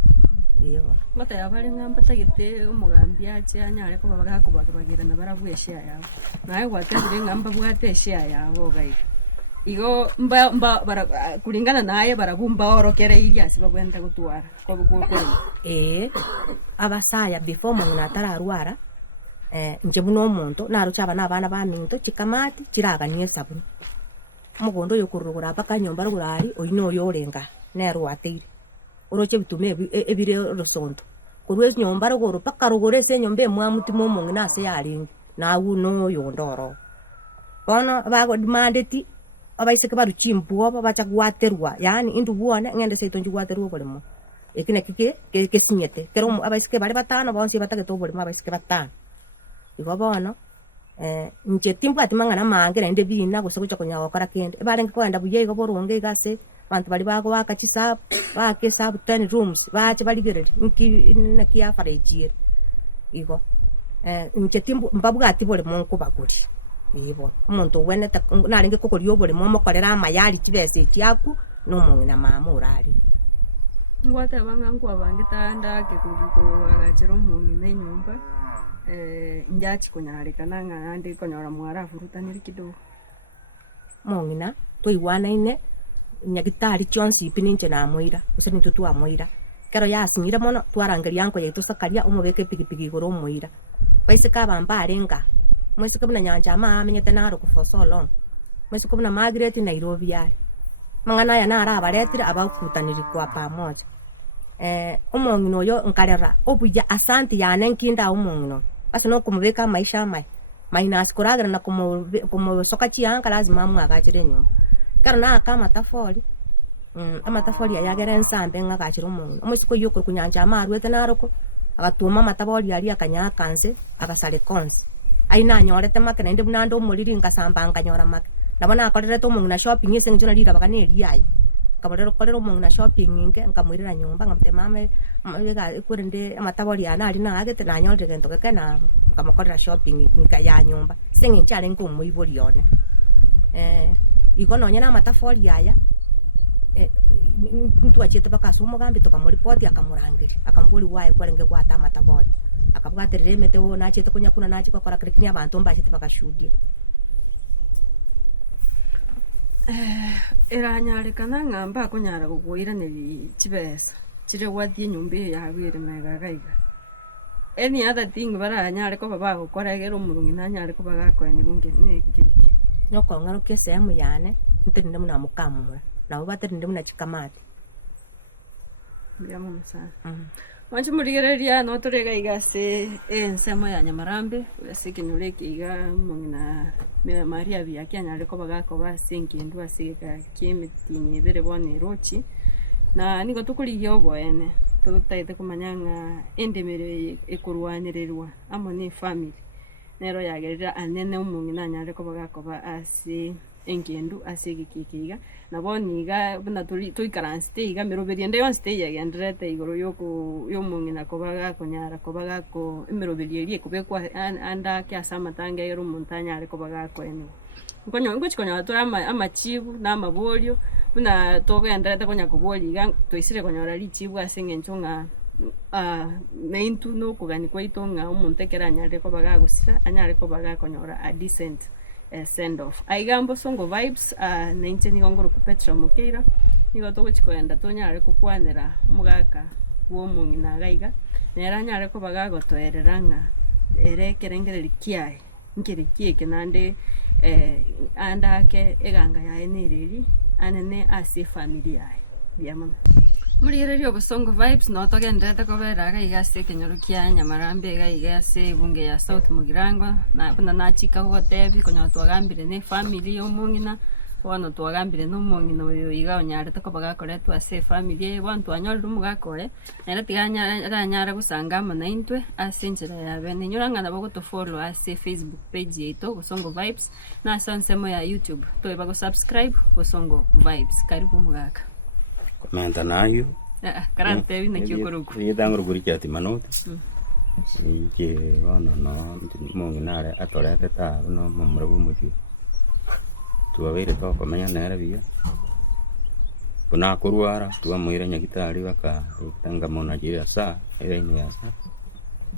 ngoteba bari ng'amba tagete omogambi ache anyare ko bagakubagirana barabwo eshare yabo naye gwatebire ng'amba bwate eshare yabo gaiga igo mba kulingana naye barabumba orokere iria sibagwenda gutwara ko abasaya before mung'ina atararwara nje buno omonto narucha abana baminto chikamati chiraganie sabuni mugondo yokurugura paka nyomba rugurari oino yorenga nerwateire oroche bitume ebire rosonto kurwes nyomba ruguru paka rugure se nyombe mwamutima omong'ina ase yaringi nawu no yondoro bono bago demandeti abaiseke baruchimbuo babacha gwaterwa yani indu buone ngende seito njugwaterwa bolemo ekine kike sinyete kero abaiseke bari batano bonsi batagete obolemo abaiseke batano igo bono nje timbwati mang'ana mange rende bina gose gocha konyaga kora kende barenge kwenda buye igo boronge igase bantu bari bago bakachisap bakesap 10 rooms bache baligereri nki nakia farejire igo nje timbu mbabwati bolemo nko baguri ibo umuntu wene narenge kokori obole momokorera amayari chibese chiaku no mung'ina mama urari ngwateba ng'ankwa bange tandake bagachera omong'ina enyomba njachi konyarekana ng'a ndi konyora mwara afurutanire kidogo mong'ina toiwanaine nyagitari chionsi ipininche na moira use nintu twamoira kero yasinyire mono twarangeria anko yaitu sakaria omobeke pigipigi igoro moira baise kabamba arenga mwese kubuna nyanja amenyete naro ku for so long mwese kubuna Margaret Nairobi yari mang'ana ya nara abaretire abakutaniri kwa pamoja omong'ino yo nkarera obuya asanti yane nkinda omong'ino basi no kumubeka maisha maina asikuragira na kumo soka chianga lazima mwagachire nyumba karo na kama tafori amatafori yagera ensambe ngagachire omong'ino mwese ko yoko kunyanja arwete naroko agatuma matabori yari akanya kanse agasale konse aina nyorete makene ndi bunando omuliri ngasamba nganyora make nabona akorere to mung'ina shopping ise njona lira bakane eliai kaborero korero mung'ina shopping nge nkamwirira nyumba ngamte mame mabega ikurinde amatabori yana ali na agete na nyorete gento kekena ngamakorera shopping nkaya nyumba senge nchale ngomu iborione ikono nyana amatafori aya mtu achete bakasumo gambi tokamuripoti akamurangiri akambuli wae kwarenge gwata amatabori akabwaterere mete wo nachete kunyakuna nachi bakora kirikini abantu mbachete bakashudia eranyarekana ng'amba kunyara gukuiraneri chibesa chire gwathie nyumba yagwire mega gaiga any other thing baranyare ko baba gukora egero omurung'ina nyare ko bagakoeni bunge nekiriki nyoko ngaruke sehemu yane ntende muna mukamura nabo baterinde muna chikamati byamu sana wanchi murigereria no turega igase ensemo ya Nyamarambe asikinyure kiga mung'ina Maria biaki anyare ko bagako basinkindu asika kiemetinye bere bone rochi na niko tukurigia oboene tutaite kumanyanga endemere ekurwanirerwa amo ni family nero yagerera anene omung'ina anyare ko bagako asi enkendu asigikikiga naboniga buna tuikaranste iga miroberia nde yonste yagenderete igoro yomung'ina ko bagakonyara ko bagako imiroberia iri kubekwa anda kyasama tange yero muntanyare ko bagako ene ngo chikonya tura amachibu na amabolio buna togenderete konya kuboliga toisire konyora lichibu asengencho ng'a neintu nokogani kwaito ng'a omonto ekero anyare koba gagosira anyare koba gakonyora a decent send off. Aigambo Songo Vibes nainche nigo ngoroku Petra Mokeira nigo togochikoenda tonyare kokwanera omogaka bwa omong'ina gaiga nere anyare koba gagotoerera ng'a ere ekerengereri kiaye nkere kieke nande andake eganga yaye nereri anene ase family yaye biamono. Murigereria obosongo Vibes no togenderete kobera gaiga ase ekenyoro kia Nyamarambe gaiga ase ebunge ya South Mugirango na buna nachika gogotebi konya twagambire ne family omong'ina bono twagambire no omong'ina oyo iga onyarete koba gakoretwa ase family bantu anyorire omogakore nere tiganyara gosanga amo naintwe ase enchera yabe ninyurang'ana bogotofollow ase Facebook page yaito Bosongo Vibes na ase ensemo ya YouTube toiba gosubscribe Bosongo Vibes. Karibu omogaka. Komenta nayo Karante bina kyokoruku yedanguru guri cyati manoti ike no mong'ina atorete ta no mumurabu muju tuwabere to komenya nere biya buna kurwara tuwamwire nyagitari baka tanga mona jira sa ere ni asa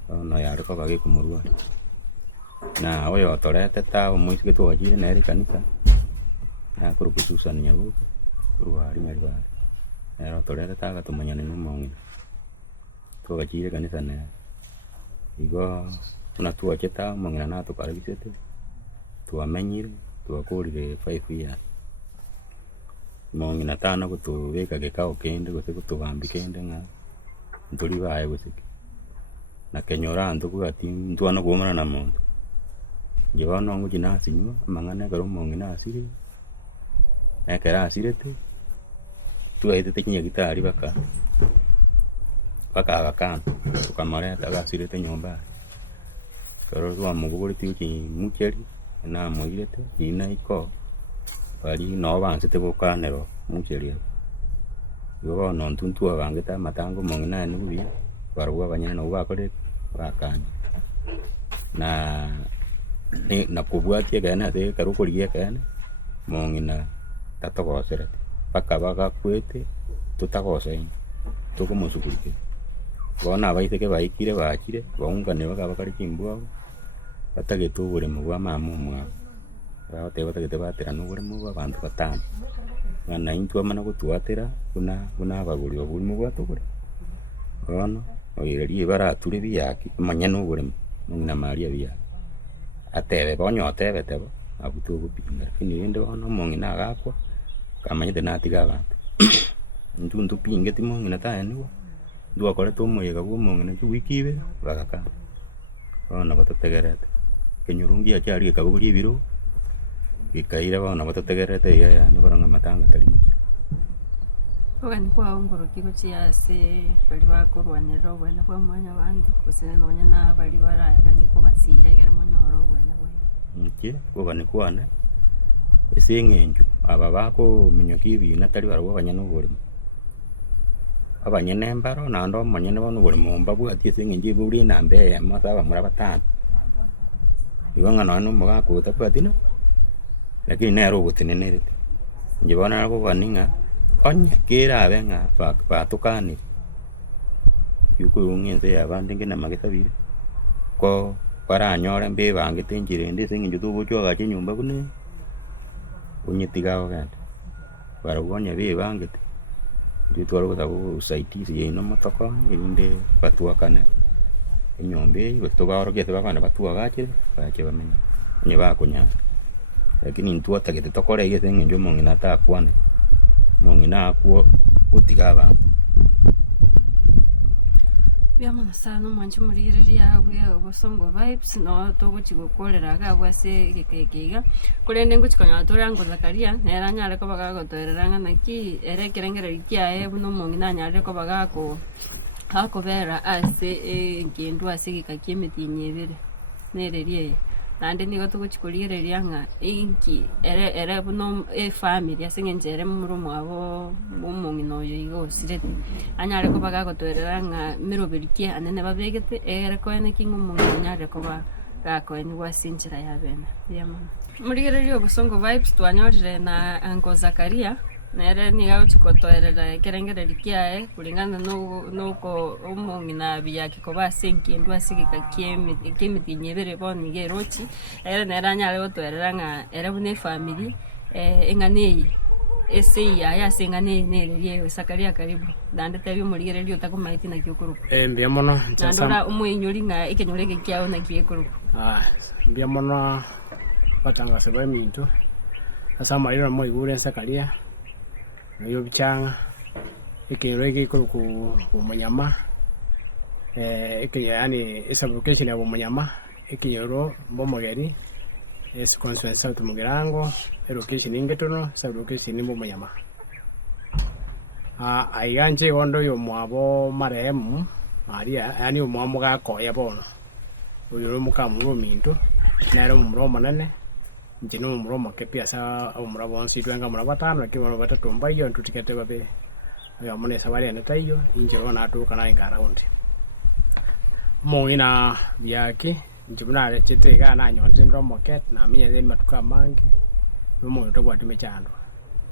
no yare ko bage kumurwa na oyo atorete ta umuisike tuwajire nere kanisa na kuruku Susan nyabu kurwari nyarwari era torere taga tumanyane n'umong'ina twagakire kanisa ne igo tunatuacheta omong'ina natukarabisete twamenyire twakurire 5 years omong'ina tana gotubeka gekao kende gose gotubambi kende ng'a nturi baye goseke na kenyora ntuku ati ntwana kuomana na muntu ngibono nguji nasinywa amang'ana garo omong'ina asiri ekera asirete tuwaitete kinyagitari baka agakana tukamareta agasirete nyomba karo twamugugurite uki mucheri na mwirete ina iko bari no bansete bokanero mucheri yo no ntuntu abangeta matango mong'ina ni buya barwa abanyana no bakore bakanye na kubwatie kana te karo koriye kana mong'ina tatogoserete paka baga kwete tutagosaini tukomusukurike bona abaiteke baikire bakire baungane baga bakari kimbwa batagetubure mu bwa mamu mwa baote batagete batera nubure mu bantu batano ngana intwa mana gutwatera kuna baguri oburi mu bwa tugure bona oyeri bara turi biyaki manya nubure muna Maria biya atebe bonyo atebe tebo abutu gupinga kini inde bona mong'ina agakwa kamanyete natiga abantu ntuntu pinge timong'ina taeniwa ndwakoretwo omuyega bwa omong'ina wiki ibere bagaka bona batategerete kenyurungi achiari ekabuguri ebiro bikaire bona batategerete yaya nibaranga matanga tarimo ogani kwao ngoroki gochia ase bari bakorwanira obwene bwa mwanya bantu gose nonya na bari baraga niko basira gere monyoro obwene nke ogani kwane ese ng'encho aba bako minyoki ibina tari barwo abanyana obulimo abanyene mbaro nando omanyene bono obulimo mbabwati ase ng'encho iburi nambe amasaba muri batano igo ng'ana no mogako otabwati no lakini nero ogotenenerete njibona nagogani ng'a onye kera abe ng'a batukani yuko ung'ense abande ngena magesabire ko baranyore mbe bangete njirende ase ng'encho togochwaga nyumba bune unyitigaho ganda barabonye be bangete ndio twaro gutabo usaitisi yino motoko inde batuakane inyombe batogaro gete babana batuagakire bache bamenya nye bakonya lakini ntuata gete tokore yete ng'enjo mong'ina takwane mong'ina akwo utigaba biamono sana mwanchi murigereria bwe Bosongo Vibes no togochigukorera gabwa ase gekeiga kurende ngochikonya torango Zakaria nera nyare ko baga gotorera ng'ana ki ere kerengereri kiaye buno mong'ina nyare ko baga ko hakobera ase ngindu ase gikakiemeti nyebere nererie nande nigo togochikorigereria ng'a inki ere buno family ase ng'enjere murumo abo omong'ina oyo igo osirete anyare ko baga gotorera ng'a miroberikie anene babegete ere koene kingo omong'ina nyare koba gakoeni gwasinchira yabene biamono murigereria Bosongo Vibes twanyorire na Uncle Zakaria nere niga uchikotoerera kerengereri kiae kulingana nuko umong'ina biyaki koba senkindu asigika kiemiti nyebere boni gerochi nere anyare gotwerera ng'a ere bune family eng'anei ese ya seng'anei nererie Sakaria karibu dande tebi murigererio takumaiti na kiokuruku mbia mono ndora umuinyuri ng'a ikenyurege kiao na kiekuruku mbia mono batangase ba mintu asa marira mo igure Sakaria nayo bichanga ikinyurege kuruku umunyama yani isabukeshile abo munyama ikinyoro bomogeri consequence out mugirango education ingetono education nimbo munyama ayanje gondo yo mwabo maremu Maria yani umwamo gakoya bono uyo mukamuro minto nero mumro manene njino mumro makepia sa umro bonsi twenga mura batano kibono batatumba iyo ntutikete babe ya mone sabari na tayo injiro na atuka na ingara undi moina yake njibunare chitega na nyonje ndo moket na miye matuka mange no to bwati mechando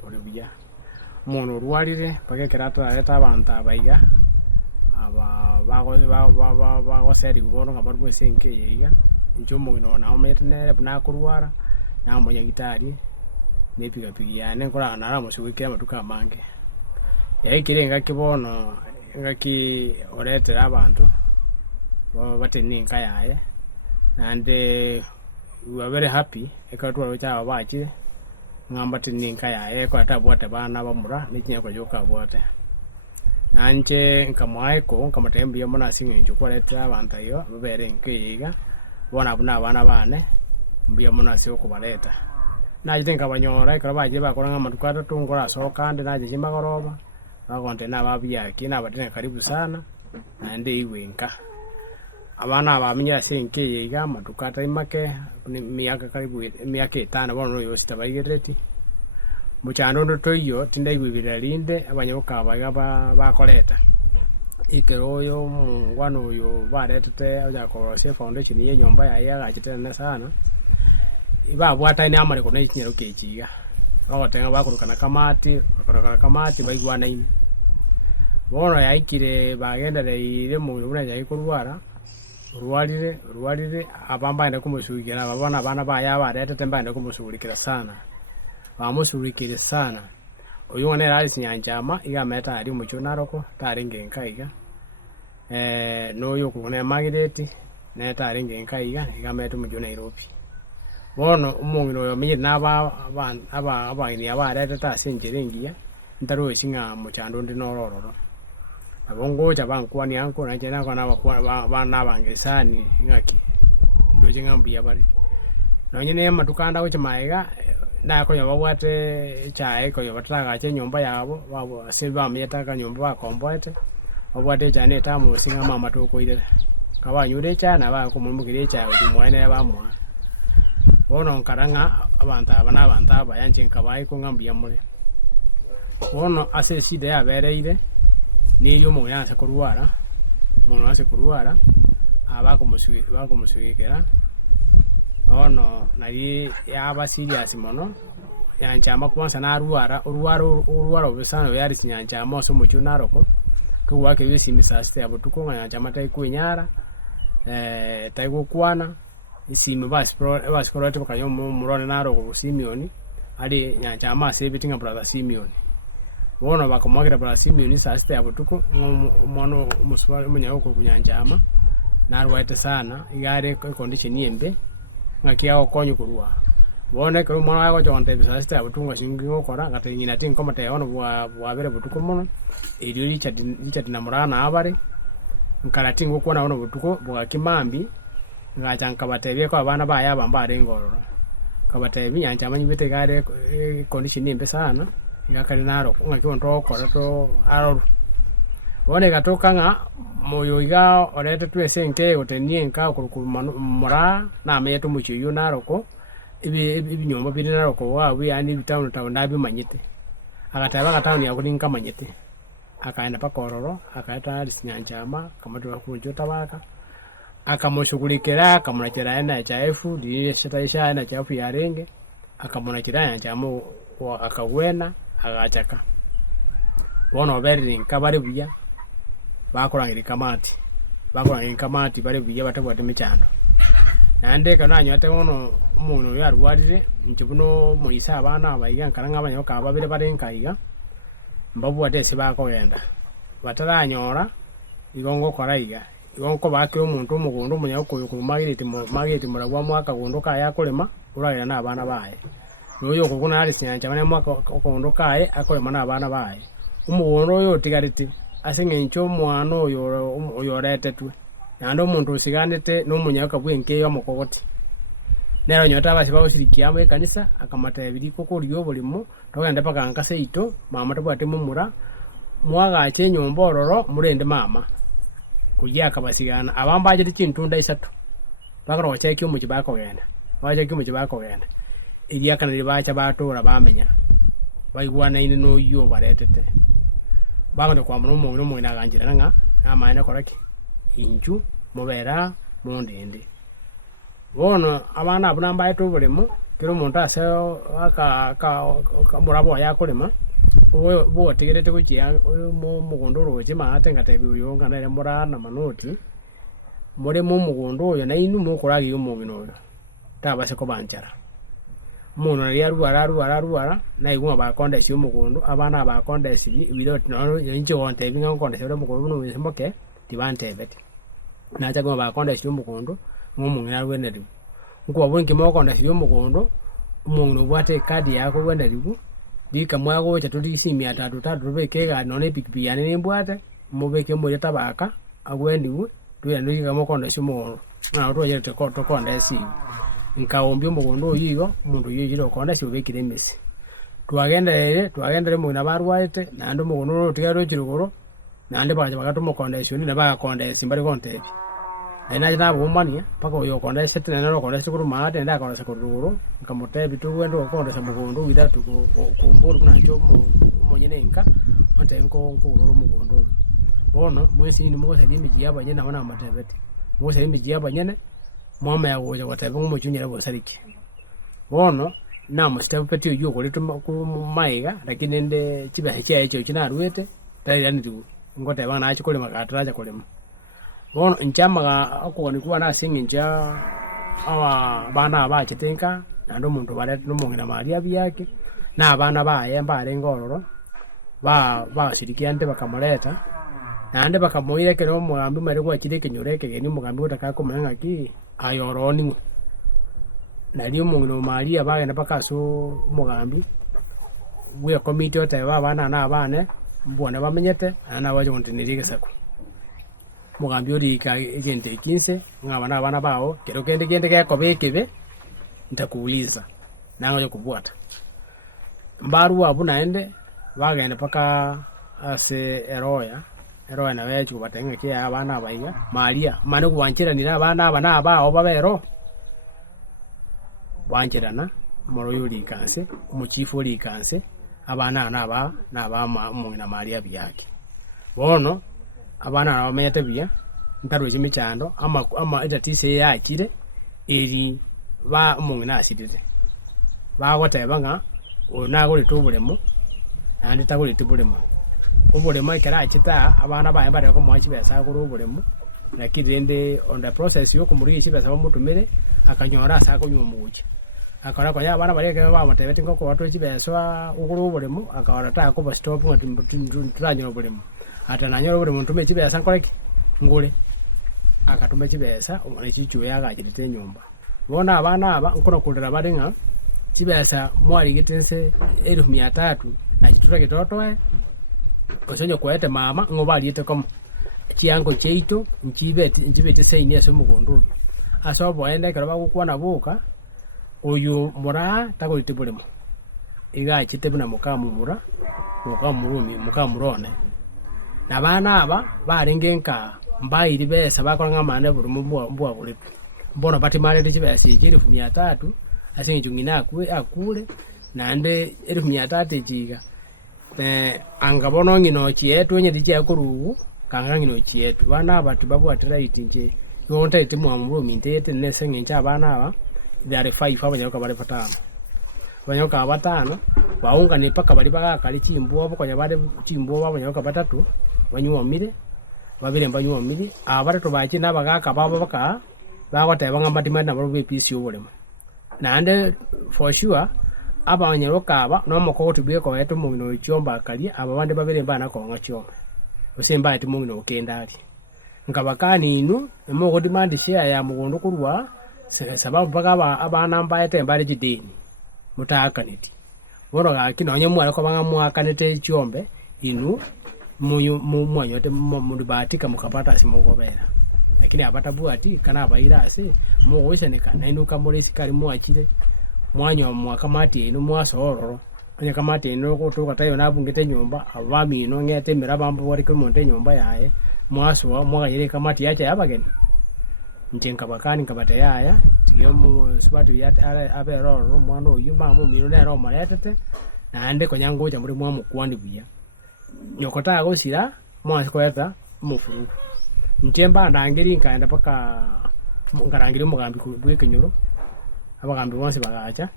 uri buya mono ruarire pake kerata leta banta baiga aba bago seri bono ngabarwe senke yiga njomo ino na ometne na kuruara na monya gitari nepiga pigiyane kola na ramo siwike matuka mange yakirenga kibono ngaki orete abantu bateni nkayaye and we are very happy ekatwa cha bachi ngamba teni nkayaye ko atabwate bana bamura nikinya ko joka bwate anje nkamwaiko nkamatembiye mona singenje ko leta abantu yo babere nkiga bona bana bane mbiye mona sio kubaleta naje nkabanyora ikara baje bakora ngamatukata tungora soka ande naje chimagoroba bakonte na babiyaki na batene karibu sana ande iwenka abana baminya senke yiga matukata imake miaka karibu miaka 5 bono yo sitabayigereti muchando ndo toyo tindaigwibira linde abanyoka baga bakoleta ikero yo mungwano yo baretete aja korose foundation ye nyomba yaga chitene sana iba bwata ni amare kone kinyero kechiga bagotenga bakurukana kamati baigwana ine bono yaikire bagendere ile mu buna yayikurwara ruarire abamba kumushugikira abana baya barete mbande kumushugikira sana bamushugikira sana uyu ne rali sinyanjama igameta ari mucho naroko tarenge nkaiga no yo kune magireti ne tarenge nkaiga igameta mucho Nairobi bono umungiro yo minyi naba abani abarete tasinjiringia ndaro singa muchando ndinororo abongo chabankwani anko na jena kana bana bangesani ngaki ndoje ngambi yabali na nyine matukanda uche maiga na ko yabwate chae ko yabataka che nyomba yabo babo silva myetaka nyomba bakomboete obwate chane tamu singa mama toko ile kabanyure chana ba ko mumugire cha umwane bamwa bono nkaranga abantu bayanje nkabaye ko ngambi yamure bono ase side yabereire niyo mu yanse kuruara mu yanse kuruara abakomusugikira ono nayi yaba serious mono yanchama kwanza na uruara obesano yari sinyanchama so mucho naroko kuwa ke bisi misasta abutuko yanchama tai kunyara tai kukwana isimu basprot bakayo murone naroko Simeon ali yanchama sebitinga brother Simeon bono bakomagira brother Simeon sasta abutuko umwana umuswali munyako kunyanjama narwaite sana igare condition yembe ngakia okonyo kurua bone ko mwana wako chonte bisasta abutunga shingigo kora gatingina tin komate ono bwabere butuko mono iri Richard na murana abare nkala tingo kona ono butuko bwa kimambi ngachanka batebye ko abana baya bambare ngororo kabatebi yanchama nyibete gare condition yembe sana ngakali naro ngakiwa ntokora to aro bone gatoka nga moyo iga orete twesenke otenie nka mura na meto muchiyo naroko ibi nyomba biri naroko wawe yani bitaunu nabi manyete akataba katawuni yakuni nka manyete akaenda pakororo akaita lisinyanjama kamatu bakunjota baka akamushugulikira akamunachira ena chaefu ndiye shitaisha ena chafu ya renge akamunachira yanjamo akawena agachaka bono berire nkabare buya bakorangira kamati bare buya batabwate michando nande kana nyote bono umuntu yarwarire nkibuno muisa abana abayiga nkaranga abanyoka babire bare nkaiga mbabwate sibakogenda bataranyora igongo koraiga igongo bakire umuntu umugundo munyakuyo ku magiriti muragwa mwaka gundo kaya kulema uragira na abana baye noyo kuguna ari sinyanja bane mwaka gundo kaye akolema na abana baye umugundo yo tigariti asinge ncho mwana oyo retetwe nando umuntu usiganite no munyaka bwenke yo mukogoti nero nyota basiba usirikia mu kanisa akamata ebiri koko riyo bulimo togenda paka nkase ito mama tabwate mumura mwaga chenyomba ororo murende mama kujya akabasigana abambaje tikintunda isatu bakaro wacheki umuki bakogenda iriya kana ribacha batora bamenya bayigwana ine no yo baretete bagone kwa muno mu inaganjira nga amana koraki inju mubera mundende bono abana abunamba eto bulimo kiro muntu ase aka murabo yakolema bo tegerete kuchiya mugondo roje mate ngatebi uyo ngana murana manoti muri mu mugondo uyo na inu mukoragi umubino uyo tabase ko banchara muno yarwara na igwa ba kondesi umugondo abana ba kondesi bidot no injo onte binga kondesi umugondo no bisemoke tibante beti na chagwa ba kondesi umugondo ngumu yarweneri ngo bwenki mo kondesi umugondo umuntu bwate kadi yako weneribu dika mwago cha tulisi 300 beke none pikipiyane nembwate mubeke muri tabaka agwendiwe tuya ndika mo kondesi umugondo na utoje to kondesi nkaombye umugondo yigo umuntu yigiro kondesi ubekire mesi twagendere mu nabarwaite nando umugondo tigaro kirugoro nande baje bagatumo kondesi ni naba kondesi mbari kontebi ena jana bumania pako yo kondesi tena no kondesi kuru maate nda kondesi kuru nkamotebi tuwendo kondesi umugondo wida tukumburu nacho monyene nka onte nko nkuru umugondo bono mwesi ni mwo sadi miji yaba nyene wana amatebeti mwo sadi miji yaba nyene mwama ya woja watabe mu chunyera bo sariki bono na mustapeti yo kolito ku maiga lakini nde chiba hechia echo kinarwete tayari yani tu ngote bana achi kolema kataraja kolema bono nchama akoni kuwa na singinja awa bana abachitenka nando muntu bare numongina maria byake na abana baye mbare ngororo ba shirikiante bakamuleta nande bakamoire kero mugambi mari kwa chirike nyoreke geni mugambi utaka kumanga ki ayoroni nali umungino maria bagenda bakaso mugambi bwe komite oteba bana na abane mbona bamenyete ana baje kontinirike sako mugambi uri ka agente 15 ngabana abana bawo kero kende kako bekebe ntakuuliza nango kubwata mbaru abu naende bagenda paka ase eroya na wecho kubatenga ke abana baiga maria mane kubanchira ni abana abao babero banchirana moro yuri kanse umuchifu uri kanse abana na mungina maria byake bono abana abamete bya ntaroje michando ama edatise yakire eri ba mungina asidire ba gotebanga ona gori tubulemo andi tagori tubulemo ubulemo ikara chita abana baye bare ko mwachi besa kuri ubulemo nakirende on the process yo kumurishi besa bamutumire akanyora sako nyumuje akara kwa abana bare ke ba matebeti ko watu chibesa ukuri ubulemo akawara ta ko stop ngati turanyo ubulemo atananyora ubulemo ntume chibesa nkoreke ngule akatume chibesa umane chichu yakajirite nyumba bona abana aba ukora kulira barenga chibesa mwali gitense 1300 na chitura kitotoe osonyo kwete mama ngobaliete kom chiango cheito njibete seinia so mugondo aso boende kero bagukwana buka uyu mura tagolitibulemo iga chitebuna mukamura mukamurone na bana aba barengenka mbairi besa bakolanga mane bulumu mbwa bulipo mbona batimale chibesa ejiri 300 asingi ngina akule nande 1300 jiga angabono ngino chietu nye diche akurugu kanga ngino chietu bana abatu babwatira itinje yonta itimu amuru mintete nese ngincha bana aba there 5 abanyoka bale 5 abanyoka 5 baungane paka bali bagakali chimbo abo konya bade chimbo babo nyoka batatu banyuomire babire mbanyuomire abatatu bachi nabagaka babo baka bagoteba ng'amatima nabo bepisi oboremo nande for sure abanyeroka aba nomokoti bweko yetu mungino ichomba akali aba bande babire mbana ko ngachomba usemba ati mungino okendali nkabakani inu emogo demand share ya mugondo kurwa sababu baka abana mbaete mbale jideni mutakaniti boroga kinonye mwale ko banga mwakanete ichombe inu mwanyote mudibatika mukapata simugobera lakini abatabu ati kana abaira ase mugoiseneka nainuka molesi kali mwachire mwanyo mwakamati ino mwasororo anya kamati ino ko tayo nabungete nyumba abami ino ngete mirabambo wari kumonte nyumba yae mwaswa mwagire kamati yacha yabageni njenka bakani kabata yaya tiyo mu subatu yata aberoro mwana uyu mamu mino nero mayatete nande konyango cha muri mwamu kwandi buya nyokota agosira mwasi kweta mufuru ntemba ndangiri nkaenda paka ngarangiri mugambi kubwe kinyoro abagambi bonse bagacha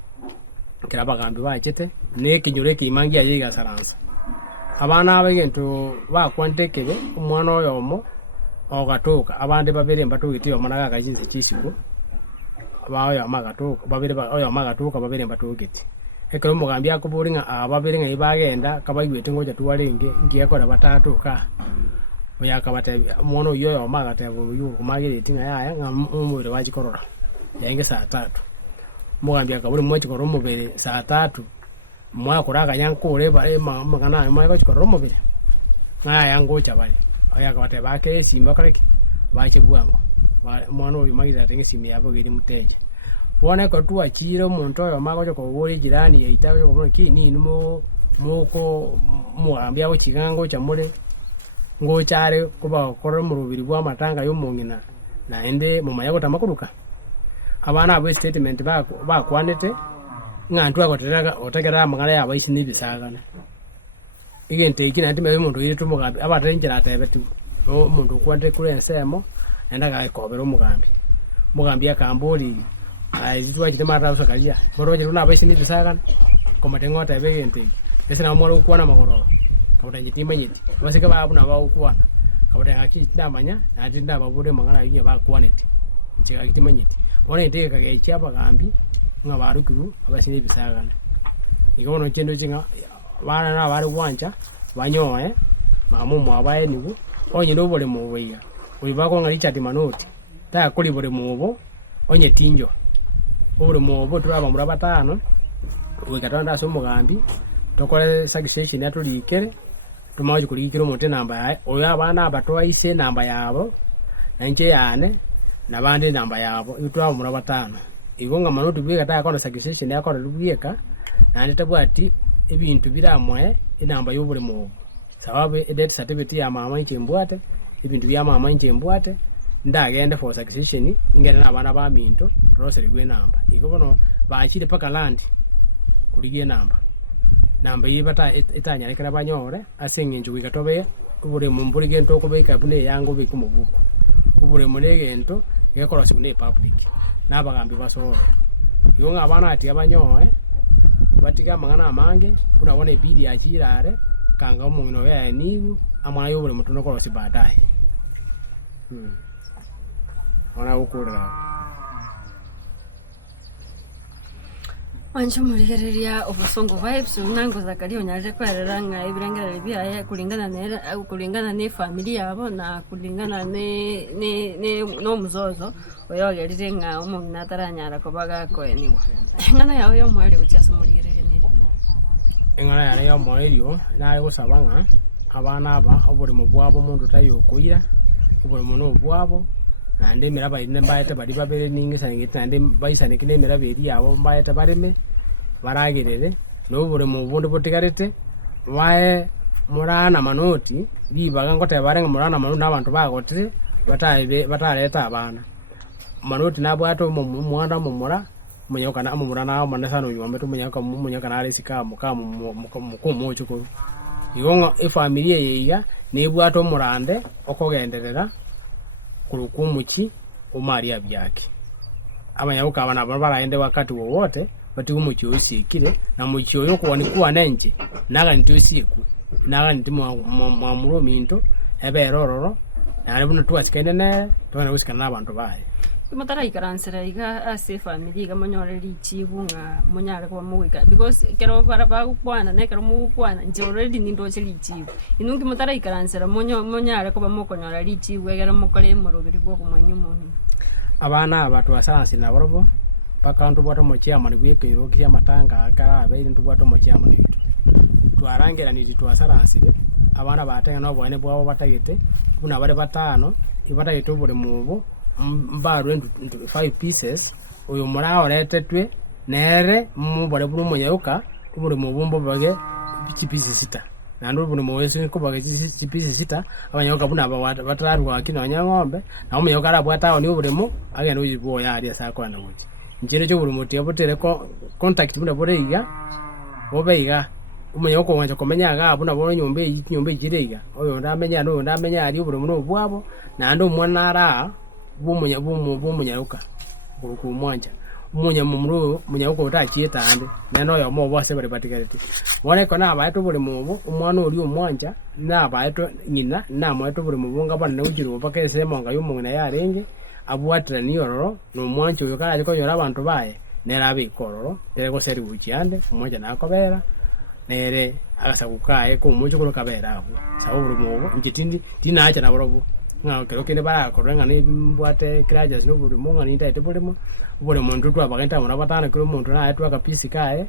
kira abagambi bachete ne kinyoro kimangi yaje gasaransa abana abegento bakwantekebe umwana oyomo ogatoka abande babere mbatuki omanaga kajinse chisiku abayo amagatoka babere oyo amagatoka babere mbatukiti ekero mugambi akuburinga ababere ngai bagenda kabaywete ngoja tuwalenge ngiyakora batatuka oyakabata mwono yoyo magatebo yu kumagireti nga yaya ng'umubiri wachikorora yange saa 3 mugambi akaburi mwachikorora umubiri saa 3 mwakuraga yankure bare magana mwako chikorora umubiri ngaya ngocha bali oyakabata bake simba kareki bache bwango mwana uyu magiza tenge simi yabo giri muteje wone ko tuachire umuntu oyo mako ko wori jirani yaitawe ko kini numo muko mugambi abo chigango chamure ngochare kuba korora mu rubiri bwa matanga yo mungina naende mumanya gutamakuruka abana abo statement ba kwanete ngantu agoteraga otegera amagara yabo isi nibisagana igente ikina ndime umuntu yitu mugambi abatenjera atebetu umuntu kwante kure ensemo endaga ikobera mugambi akamboli azitwa kitemata usakalia boroje runa abo isi nibisagana komatengo atebegente esena mwaro ukwana magoro kabutanyi timanyiti basika babuna bawukwana kabutanga kitindamanya nati ndababure mangana yinye bakwanete nchika kitimanyiti bona inteke kagaicha bagambi ngabarukiru abasine bisagana ikono chendo chinga bana na bari wanja banyoe mamu mwabaye nibu onye ndobole muweya uli bako ngali chati manoti ta kuli bole mubo onye tinjo bole mubo turaba murabatano wikatonda so mugambi tokole sagisation yatulikere tumaje kulikira omonte namba yae oyo abana abatoa ise namba yabo nanje yane nabandi namba yabo itwa mura batano igonga manoti bweka ta akona sagisation yakora lubweka nandi tabwati ebintu biramwe inamba yobule mu sababu death certificate ya mama inchembwate ibintu bya mama inchembwate ndagenda for sagisation ingena nabana ba minto roseri gwe namba igobono baachire paka land kuligie namba yibata itanya rekera banyore asengenje wikatobe ubure mumburi gento kubeka bune yango bikumubuku ubure munegento yakora sibune public nabagambi basoro yonga abana ati abanyoe batika mangana amange unabona ibidi achirare kanga umungino ya nigu amana yobure mutuno koro sibadaye ona ukura Ancho murigereria obusongo vibes unango zakario nyarire kwerera nga ibirengera byaye kulingana ne familia yabo na kulingana ne no muzozo oyogerire nga umungina taranyara kobaga ko eniwa ngana yawe yo mwere ucyasa murigereria ne ngana yale yo mwerio naye gusabanga abana aba oburi mu bwabo mundu tayo kuira oburi muno bwabo nande miraba ine mbaete bari babere ningi sangita nande baisane kine miraba iri yabo mbaete bareme baragerere no bure mu bundi botigarete wae murana manoti bibaga ngote barenga murana manoti nabantu bagotire batareta abana manoti nabwato mu mwanda mu mura munyoka na murana manasano yombe munyoka na resika mukamu chuko igonga efamilia yeiga nebwato murande okogenderera kulukumuchi umaria byake abanyaruka abana baraende wakati wowote bati umucho usikire na mucho yo kuwa nenje naga ntusiku naga ntimo mwamuro minto ebe rororo na arabuna tuwasikene ne twana usikana abantu baye mutara ikaransira iga ase family iga monyoreri chibu nga monyare kwa muwika because kero para ba kwana ne kero mu kwana nje already nindo chiri chibu inungi mutara ikaransira monyare kwa mokonyoreri chibu egera mukore murubiri gwo kumwenyu munyu abana abatu asansi na borobo paka ntu bwato mochia mani bweke rokia matanga akara abeire ntu bwato mochia mani bitu twarangira ni twasaransire abana batenga no bwane bwabo batagite kuna bale batano ibatagite buri mubo mbaru 5 pieces uyu murao retetwe nere mubare buru munyauka buri mubumbo bage pieces 6 nandu buri muwese ko bage pieces 6 abanyauka buna batarabwa kino nyangombe na umunyauka arabwata ni buri mu agenda uyibo yari asako na muti njere cyo buri muti yabotere ko contact buna bore iga bobeiga umunyauka wanje komenyaga buna boro nyombe jireiga oyo ndamenya ari buri mu bwabo nandu mwana ara bumunyauka ku mwanja mumru munyauka utachieta ande neno yo mo bose bari batigariti wone ko na baito buri mubo umwana uri umwanja na baito nyina na mwaito buri mubunga bana ujiro baka sema nga yumuna yarenge abwatira ni yororo no mwanja uyo kala ko yora abantu baye nera bikororo tere ko seri buchiande umwanja nakobera nere agasakukaye ko umucho ko kabera abo sawo buri mubo njitindi tinacha na borobu nga kero kene bara korenga ni mbwate krajas no buri munga ni ndate buri muntu twa bagenda mura batana kiro muntu na atwa kapisi kae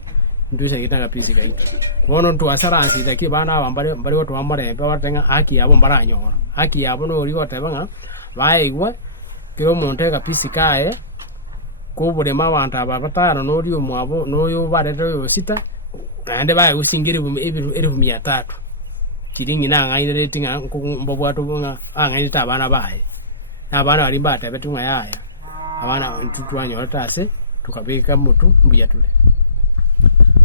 nduse ngita kapisi kaito wono ntwa saransi daki bana abambare bari watu amare batenga haki yabo mbaranyora haki yabo no uri wotebanga baigwa kiro muntu kapisi kae ko buri mabanta ababatana no ri umwabo no yo barete yo sita ande bae usingiri 1300 kiringi na ngaine retinga mbobo watu bunga ngaine tabana bae na bana bali mbata betunga yaya abana ntutwanyo tase tukabeka mutu mbuya tule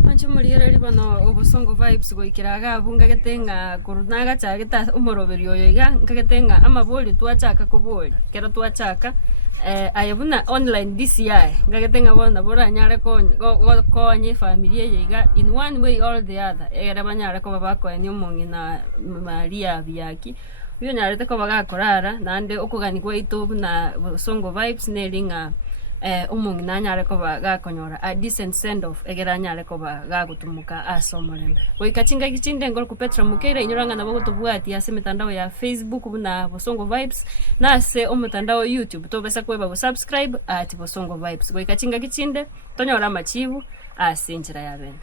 manchi mulira ri bano obusongo vibes goikiraga bunga getenga kurunaga chageta umoroberi oyo iga ngagetenga amaboli twachaka kuboli kero twachaka ayabuna online DCI ngagetenga bona bora nyare konye familia yiga in one way or the other era banyare ko babako ni umungi na Maria Biaki uyo nyare ko bagakorara nande okugani kwa YouTube na Songo Vibes nelinga umungi na nyare ko bagakonyora a decent send off egera nyare ko bagagutumuka asomolembe oikachinga gichinde ngol ku Petra Mukera inyoranga nabo gutubwati ase mitandao ya Facebook na Songo Vibes na se umutandao YouTube tobesa kweba subscribe at Songo Vibes oikachinga gichinde tonyora machivu asinjira yabene.